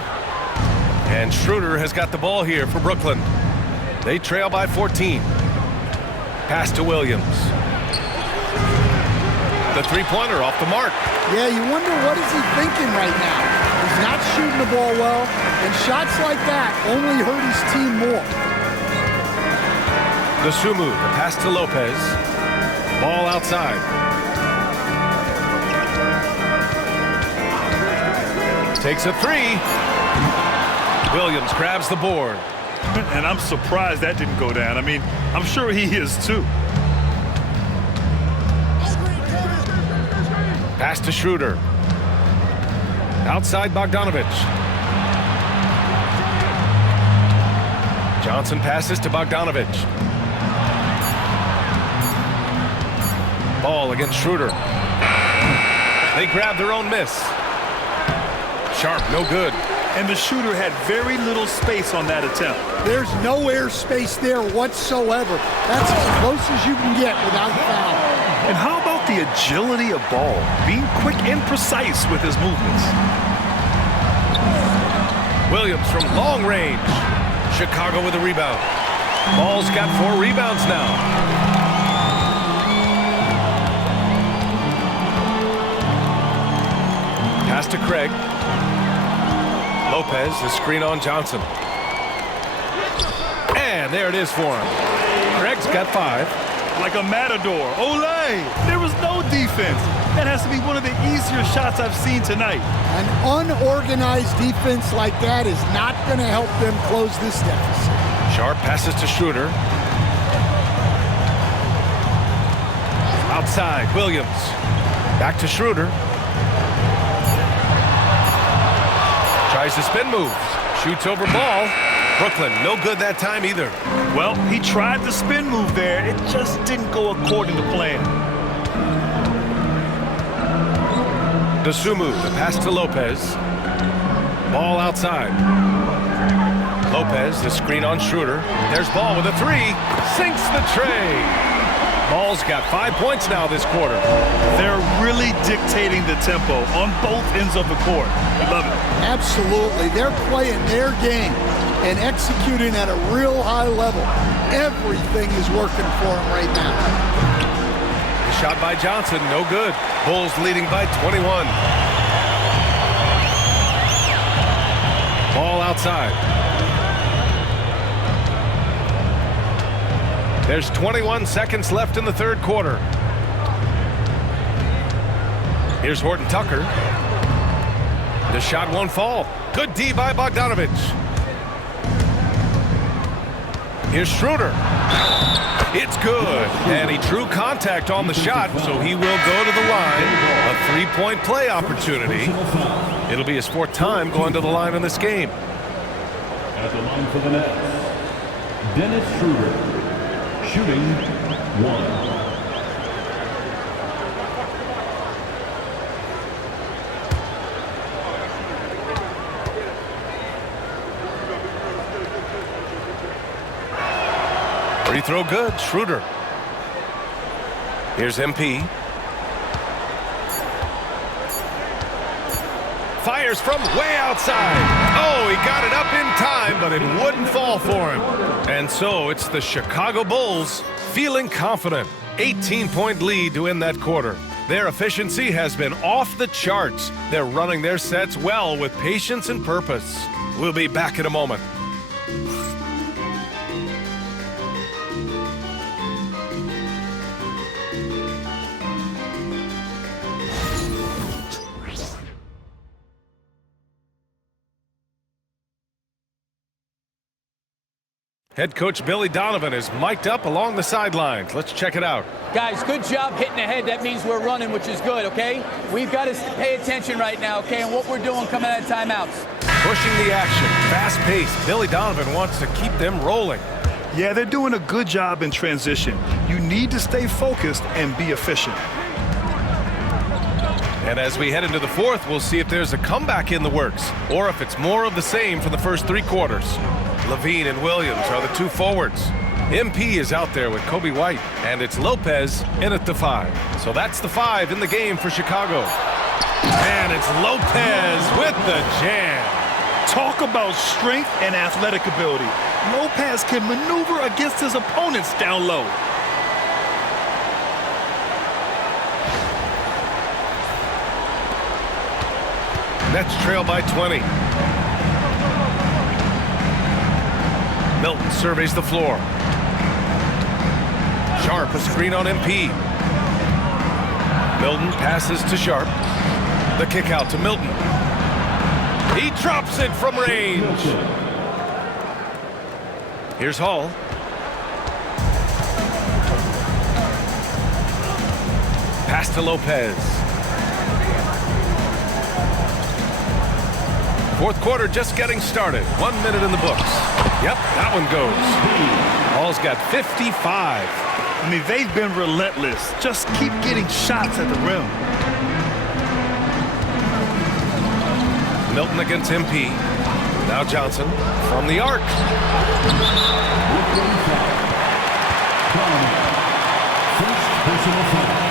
And Schroeder has got the ball here for Brooklyn. They trail by 14. Pass to Williams. The three-pointer off the mark. Yeah, you wonder what is he thinking right now. He's not shooting the ball well, and shots like that only hurt his team more. Dosunmu, the pass to Lopez. Ball outside. Takes a three. Williams grabs the board. And I'm surprised that didn't go down. I mean, I'm sure he is too. Pass to Schroeder. Outside Bogdanovich. Johnson passes to Bogdanovich. Ball against Schroeder. They grab their own miss. Sharp, no good. And the shooter had very little space on that attempt. There's no air space there whatsoever. That's as close as you can get without foul. And how about the agility of Ball, being quick and precise with his movements? Williams from long range. Chicago with a rebound. Ball's got 4 rebounds now. Pass to Craig. Lopez, the screen on Johnson. And there it is for him. Greg's got 5. Like a matador. Olay! There was no defense. That has to be one of the easier shots I've seen tonight. An unorganized defense like that is not going to help them close this deficit. Sharp passes to Schroeder. Outside, Williams. Back to Schroeder. Tries to spin move. Shoots over ball. Brooklyn, no good that time either. Well, he tried the spin move there. It just didn't go according to plan. Dosunmu, the pass to Lopez. Ball outside. Lopez, the screen on Schroeder. There's Ball with a 3. Sinks the tray. Ball's got 5 points now this quarter. They're really dictating the tempo on both ends of the court. We love it. Absolutely. They're playing their game and executing at a real high level. Everything is working for them right now. The shot by Johnson, no good. Bulls leading by 21. Ball outside. There's 21 seconds left in the third quarter. Here's Horton Tucker. The shot won't fall. Good D by Bogdanovic. Here's Schroeder. It's good. And he drew contact on the shot, so he will go to the line. A 3-point play opportunity. It'll be his 4th time going to the line in this game. At the line for the Nets, Dennis Schroeder. Shooting 1. Free throw good, Schroeder. Here's MP. Fires from way outside. Oh, he got it up in time, but it wouldn't fall for him. And so it's the Chicago Bulls feeling confident. 18-point lead to end that quarter. Their efficiency has been off the charts. They're running their sets well with patience and purpose. We'll be back in a moment. Head coach Billy Donovan is mic'd up along the sidelines. Let's check it out. Guys, good job hitting ahead. That means we're running, which is good, okay? We've got to pay attention right now, okay, and what we're doing coming out of timeouts. Pushing the action, fast pace. Billy Donovan wants to keep them rolling. Yeah, they're doing a good job in transition. You need to stay focused and be efficient. And as we head into the fourth, we'll see if there's a comeback in the works or if it's more of the same for the first 3 quarters. Levine and Williams are the 2 forwards. MP is out there with Kobe White, and it's Lopez in at the 5. So that's the 5 in the game for Chicago. And it's Lopez with the jam. Talk about strength and athletic ability. Lopez can maneuver against his opponents down low. Nets trail by 20. Milton surveys the floor. Sharp, a screen on MP. Milton passes to Sharp. The kick out to Milton. He drops it from range. Here's Hall. Pass to Lopez. Fourth quarter just getting started. 1 minute in the books. Yep, that one goes. Hall's got 55. I mean, they've been relentless. Just keep getting shots at the rim. Milton against MP. Now Johnson from the arc. First personal foul.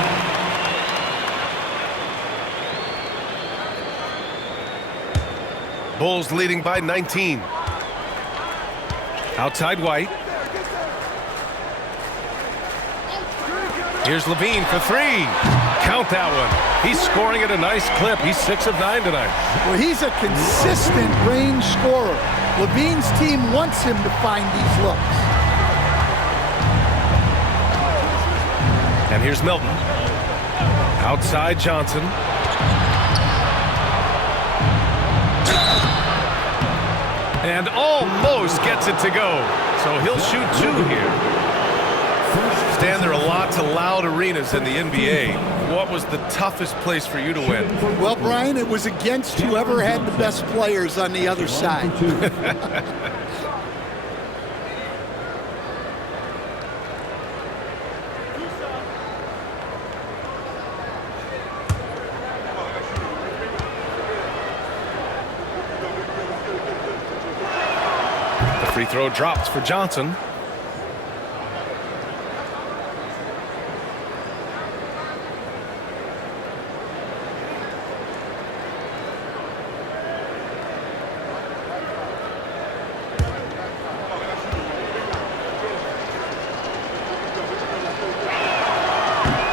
Bulls leading by 19. Outside White. Here's Levine for 3. Count that one. He's scoring at a nice clip. He's 6 of 9 tonight. Well, he's a consistent range scorer. Levine's team wants him to find these looks. And here's Milton. Outside Johnson. And almost gets it to go. So he'll shoot 2 here. Stan, there are lots of loud arenas in the NBA. What was the toughest place for you to win? Well, Brian, it was against whoever had the best players on the other side. The free throw drops for Johnson.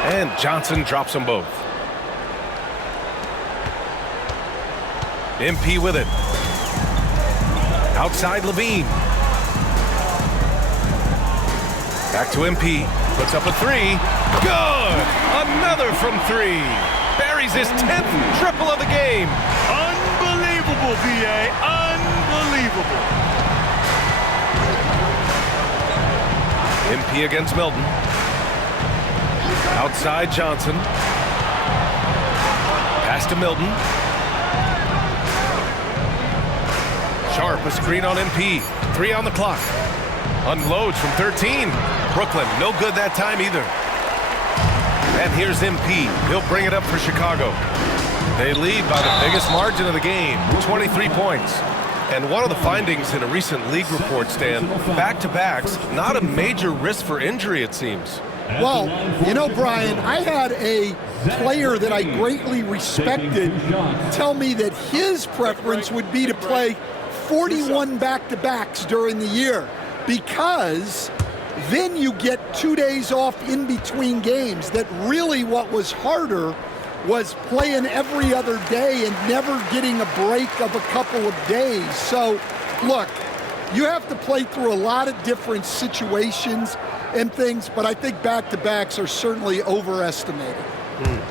And Johnson drops them both. MP with it. Outside Levine. Back to MP. Puts up a 3. Good! Another from 3. Buries his 10th triple of the game. Unbelievable, VA. Unbelievable. MP against Milton. Outside Johnson. Pass to Milton. Sharp, a screen on MP. 3 on the clock. Unloads from 13. Brooklyn, no good that time either. And here's MP. He'll bring it up for Chicago. They lead by the biggest margin of the game, 23 points. And one of the findings in a recent league report, Stan, back-to-backs, not a major risk for injury, it seems. Well, you know, Brian, I had a player that I greatly respected tell me that his preference would be to play 41 back-to-backs during the year because then you get 2 days off in between games. That really what was harder was playing every other day and never getting a break of a couple of days. So, look, you have to play through a lot of different situations and things, but I think back-to-backs are certainly overestimated.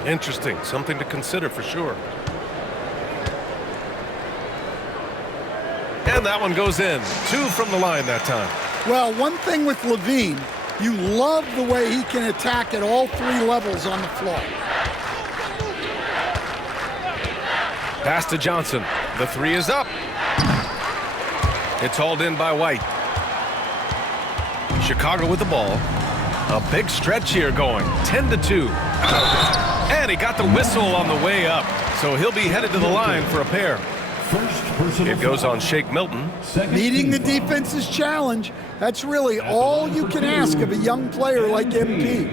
Interesting. Something to consider for sure. And that one goes in. 2 from the line that time. Well, one thing with Levine, you love the way he can attack at all 3 levels on the floor. Pass to Johnson. The 3 is up. It's hauled in by White. Chicago with the ball. A big stretch here going. 10-2. And he got the whistle on the way up. So he'll be headed to the line for a pair. It goes on Shake Milton. Meeting the defense's challenge. That's really all you can ask of a young player like MP.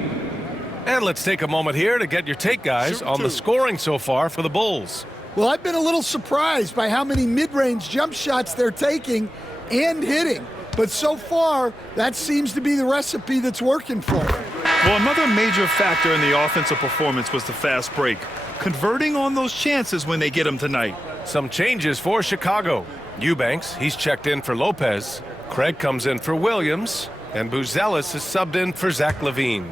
And let's take a moment here to get your take, guys, on the scoring so far for the Bulls. Well, I've been a little surprised by how many mid-range jump shots they're taking and hitting. But so far, that seems to be the recipe that's working for them. Well, another major factor in the offensive performance was the fast break. Converting on those chances when they get them tonight. Some changes for Chicago. Eubanks, he's checked in for Lopez. Craig comes in for Williams. And Buzelis is subbed in for Zach LaVine.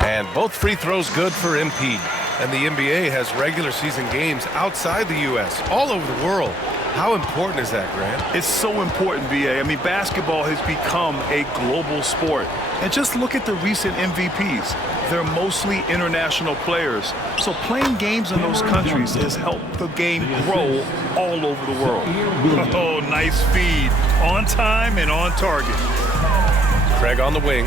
And both free throws good for MP. And the NBA has regular season games outside the U.S., all over the world. How important is that, Grant? It's so important, VA. I mean, basketball has become a global sport. And just look at the recent MVPs. They're mostly international players. So playing games in those countries has helped the game grow all over the world. Oh, nice feed. On time and on target. Craig on the wing.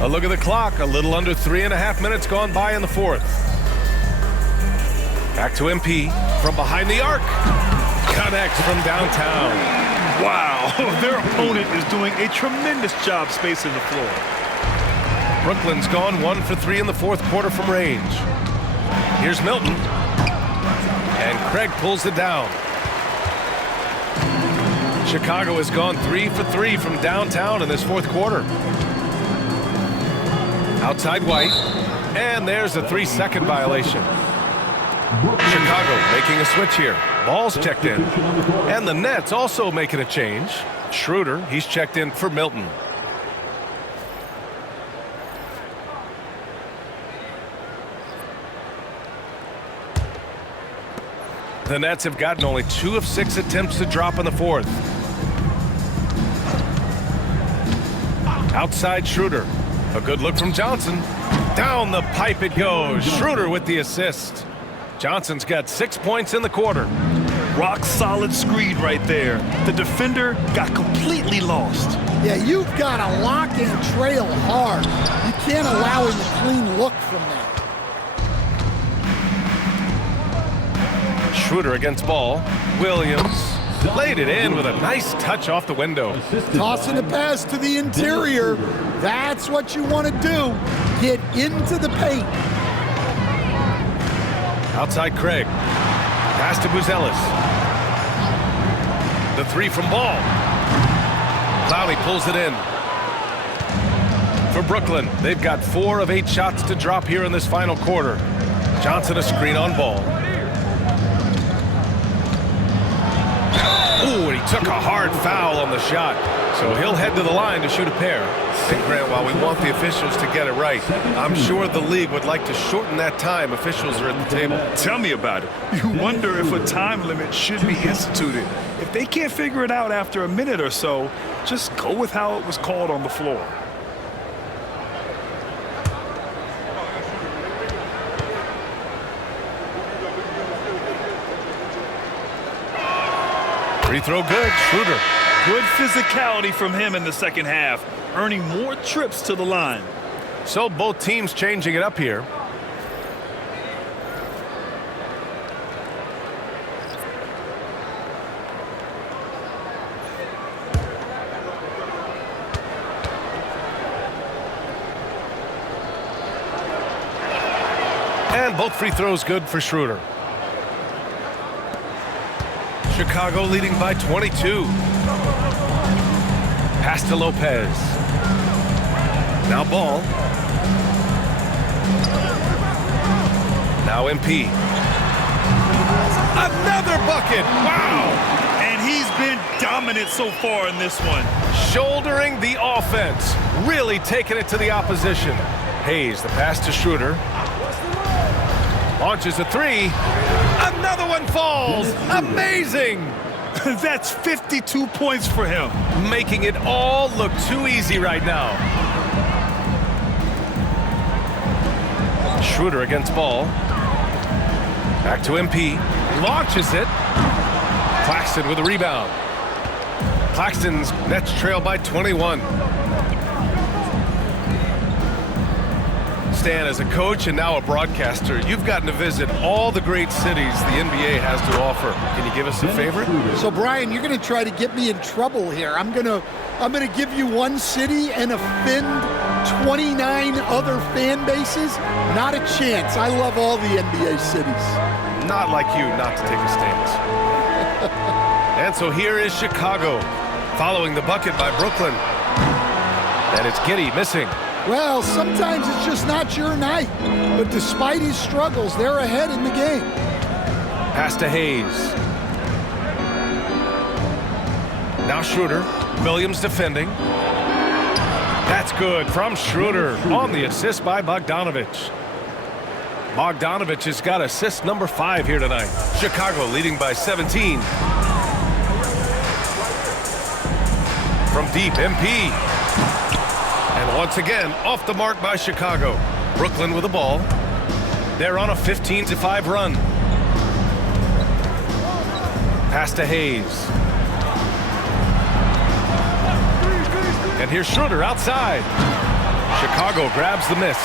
A look at the clock. A little under 3.5 minutes gone by in the 4th. Back to MP from behind the arc. Connects from downtown. Wow, their opponent is doing a tremendous job spacing the floor. Brooklyn's gone 1 for 3 in the 4th quarter from range. Here's Milton. And Craig pulls it down. Chicago has gone 3 for 3 from downtown in this fourth quarter. Outside White, and there's a 3-second violation. Chicago making a switch here. Ball's checked in, and the Nets also making a change. Schroeder, he's checked in for Milton. The Nets have gotten only 2 of 6 attempts to drop in the fourth. Outside Schroeder. A good look from Johnson. Down the pipe it goes. Schroeder with the assist. Johnson's got 6 points in the quarter. Rock solid screen right there. The defender got completely lost. Yeah, you've got to lock and trail hard. You can't allow him a clean look from that. Schroeder against ball. Williams laid it in with a nice touch off the window. Tossing a pass to the interior. That's what you want to do. Get into the paint. Outside Craig. Pass to Buzelis. The 3 from Ball. Clowney pulls it in. For Brooklyn, they've got 4 of 8 shots to drop here in this final quarter. Johnson a screen on Ball. Ooh, and he took a hard foul on the shot. So he'll head to the line to shoot a pair. And Grant, while we want the officials to get it right, I'm sure the league would like to shorten that time officials are at the table. Tell me about it. You wonder if a time limit should be instituted. If they can't figure it out after a minute or so, just go with how it was called on the floor. Free throw good. Schroeder. Good physicality from him in the second half, earning more trips to the line. So both teams changing it up here. And both free throws good for Schroeder. Chicago leading by 22. Pass to Lopez. Now Ball. Now MP. Another bucket. Wow. And he's been dominant so far in this one. Shouldering the offense. Really taking it to the opposition. Hayes, the pass to Schroeder. Launches a 3. Another one falls. Amazing. That's 52 points for him. Making it all look too easy right now. Schroeder against Ball. Back to MP. Launches it. Claxton with a rebound. Claxton's Nets trail by 21. Stan, as a coach and now a broadcaster, you've gotten to visit all the great cities the NBA has to offer. Can you give us a favorite? So, Brian, you're going to try to get me in trouble here. I'm going to give you one city and offend 29 other fan bases. Not a chance. I love all the NBA cities. Not like you not to take a stance. And so here is Chicago, following the bucket by Brooklyn. And it's Giddey missing. Well, sometimes it's just not your night. But despite his struggles, they're ahead in the game. Pass to Hayes. Now Schroeder. Williams defending. That's good from Schroeder on the assist by Bogdanovich. Bogdanovich has got assist number 5 here tonight. Chicago leading by 17. From deep, MP. And once again, off the mark by Chicago. Brooklyn with the ball. They're on a 15-5 run. Pass to Hayes. And here's Schroeder outside. Chicago grabs the miss.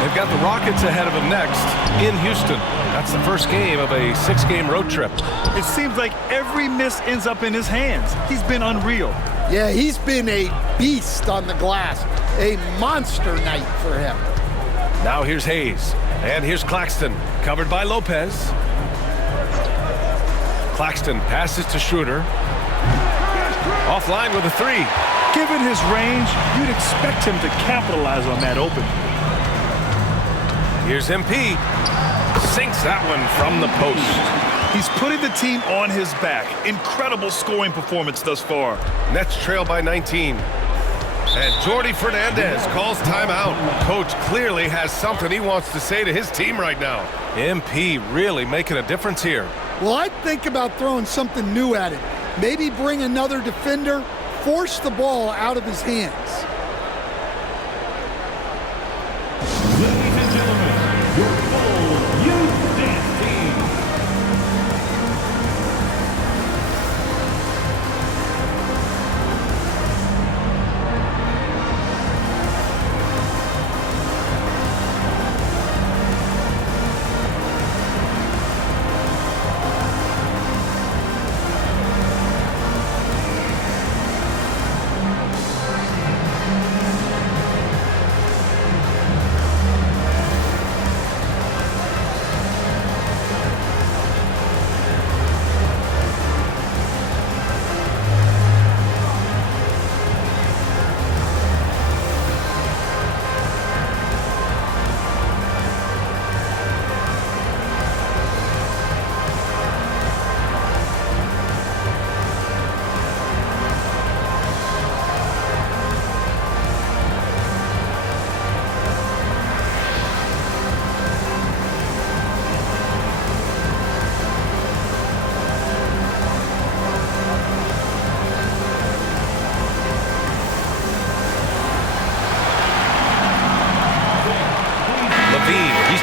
They've got the Rockets ahead of them next in Houston. That's the first game of a 6-game road trip. It seems like every miss ends up in his hands. He's been unreal. Yeah, he's been a beast on the glass. A monster night for him. Now here's Hayes. And here's Claxton, covered by Lopez. Claxton passes to Schroeder. Offline with a three. Given his range, you'd expect him to capitalize on that open. Here's MP. Sinks that one from the post. He's putting the team on his back. Incredible scoring performance thus far. Nets trail by 19. And Jordi Fernandez calls timeout. Coach clearly has something he wants to say to his team right now. MP really making a difference here. Well, I'd think about throwing something new at him. Maybe bring another defender, force the ball out of his hands. Ladies and gentlemen, your full youth dance team.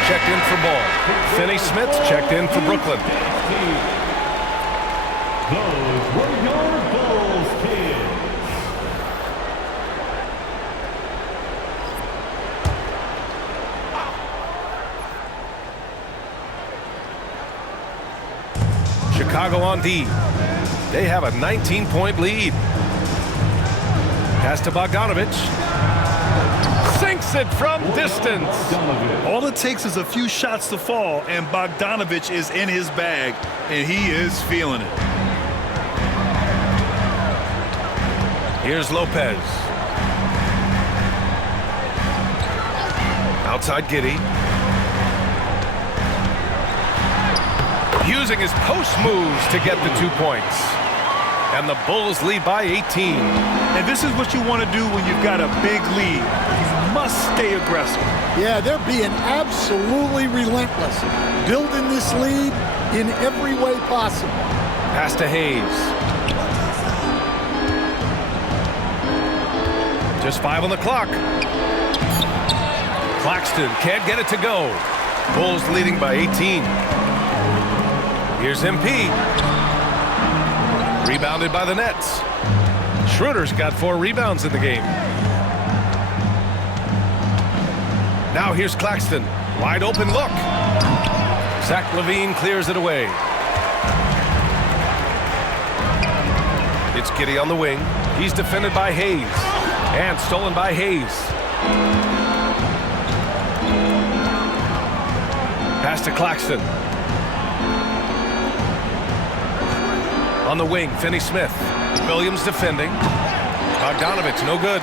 Checked in for ball. Finney Smith checked in for Brooklyn. Those were your Bulls kids. Chicago on D. They have a 19-point lead. Pass to Bogdanovich. Sinks it from distance. All it takes is a few shots to fall, and Bogdanovich is in his bag, and he is feeling it. Here's Lopez. Outside Giddey. Using his post moves to get the 2 points. And the Bulls lead by 18. And this is what you want to do when you've got a big lead. You must stay aggressive. Yeah, they're being absolutely relentless, building this lead in every way possible. Pass to Hayes. Just 5 on the clock. Claxton can't get it to go. Bulls leading by 18. Here's MP. Rebounded by the Nets. Schroeder's got 4 rebounds in the game. Now here's Claxton. Wide open look. Zach LaVine clears it away. It's Giddey on the wing. He's defended by Hayes. And stolen by Hayes. Pass to Claxton. On the wing, Finney Smith. Williams defending. Bogdanovich, no good.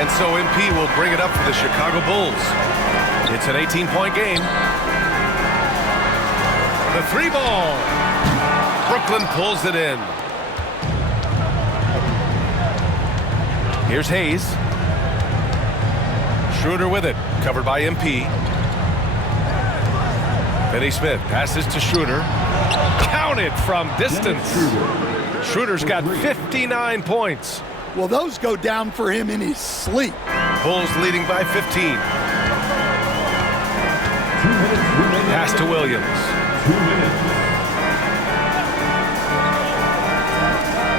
And so MP will bring it up for the Chicago Bulls. It's an 18-point game. The 3 ball. Brooklyn pulls it in. Here's Hayes. Schroeder with it, covered by MP. Finney Smith passes to Schroeder. Counted from distance. Schroeder's got 59 points. Well, those go down for him in his sleep. Bulls leading by 15. Pass to Williams.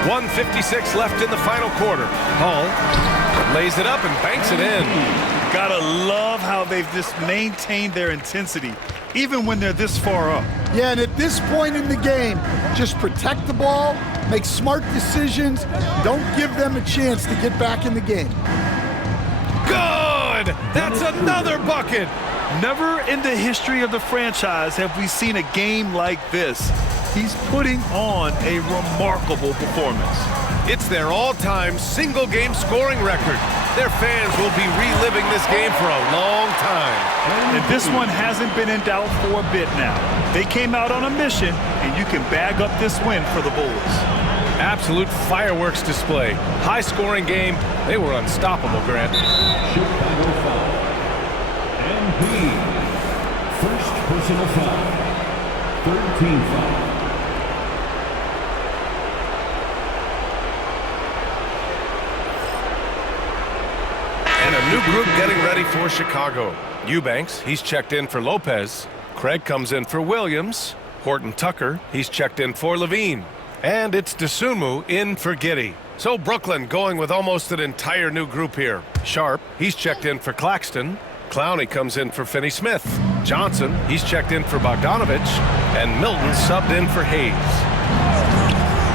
1:56 left in the final quarter. Hall lays it up and banks it in. Gotta love how they've just maintained their intensity, even when they're this far up. Yeah, and at this point in the game, just protect the ball, make smart decisions, don't give them a chance to get back in the game. Good! That's another bucket! Never in the history of the franchise have we seen a game like this. He's putting on a remarkable performance. It's their all-time single-game scoring record. Their fans will be reliving this game for a long time. And this one hasn't been in doubt for a bit now. They came out on a mission, and you can bag up this win for the Bulls. Absolute fireworks display. High-scoring game. They were unstoppable, Grant. Chicago foul. MP. First personal foul. Third team foul. And a new group getting ready for Chicago. Eubanks, he's checked in for Lopez. Craig comes in for Williams. Horton Tucker, he's checked in for Levine. And it's Dosunmu in for Giddey. So Brooklyn going with almost an entire new group here. Sharp, he's checked in for Claxton. Clowney comes in for Finney-Smith. Johnson, he's checked in for Bogdanovich. And Milton subbed in for Hayes.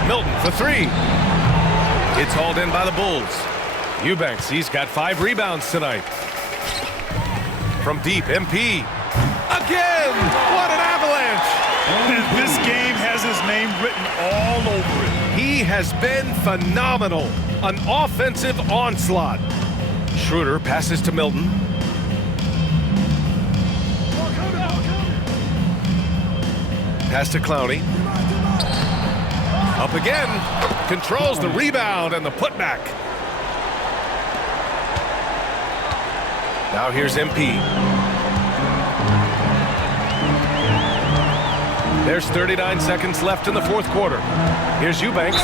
Milton for three. It's hauled in by the Bulls. Eubanks, he's got 5 rebounds tonight. From deep, MP. Again! What an avalanche! This game has his name written all over it. He has been phenomenal. An offensive onslaught. Schroeder passes to Milton. Pass to Clowney. Up again. Controls the rebound and the putback. Now here's MP. There's 39 seconds left in the fourth quarter. Here's Eubanks.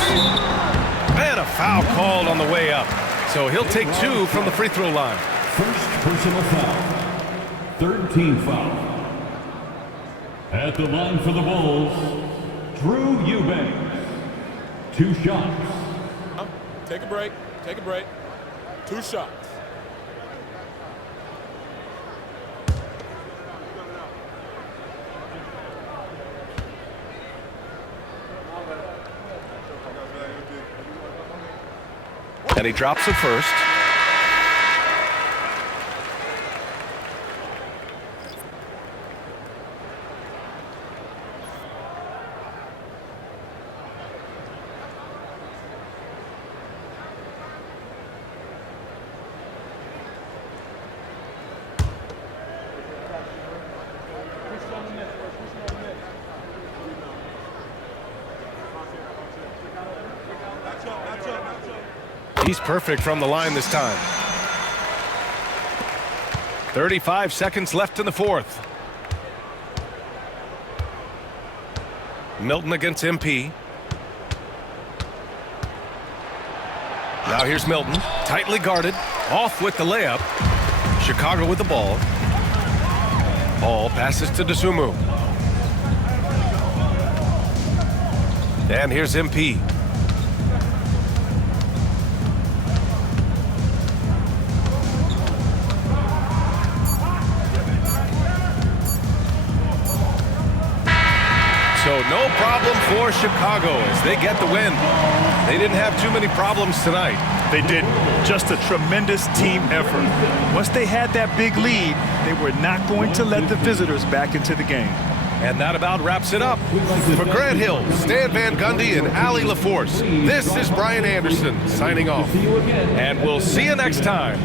And a foul called on the way up. So he'll take 2 from the free throw line. First personal foul. Third team foul. At the line for the Bulls, Drew Eubanks. 2 shots. Take a break. Take a break. 2 shots. And he drops it first. He's perfect from the line this time. 35 seconds left in the fourth. Milton against MP. Now here's Milton, tightly guarded, off with the layup. Chicago with the ball. Ball passes to Dosunmu. And here's MP. So no problem for Chicago as they get the win. They didn't have too many problems tonight. They did just a tremendous team effort. Once they had that big lead, they were not going to let the visitors back into the game. And that about wraps it up. For Grant Hill, Stan Van Gundy, and Allie LaForce, this is Brian Anderson signing off. And we'll see you next time.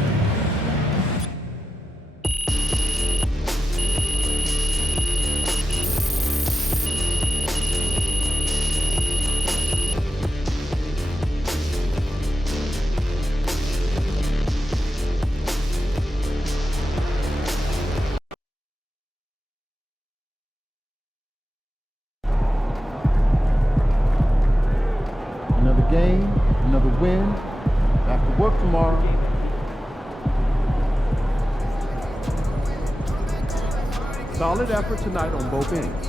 Another game, another win. Back to work tomorrow. Solid effort tonight on both ends.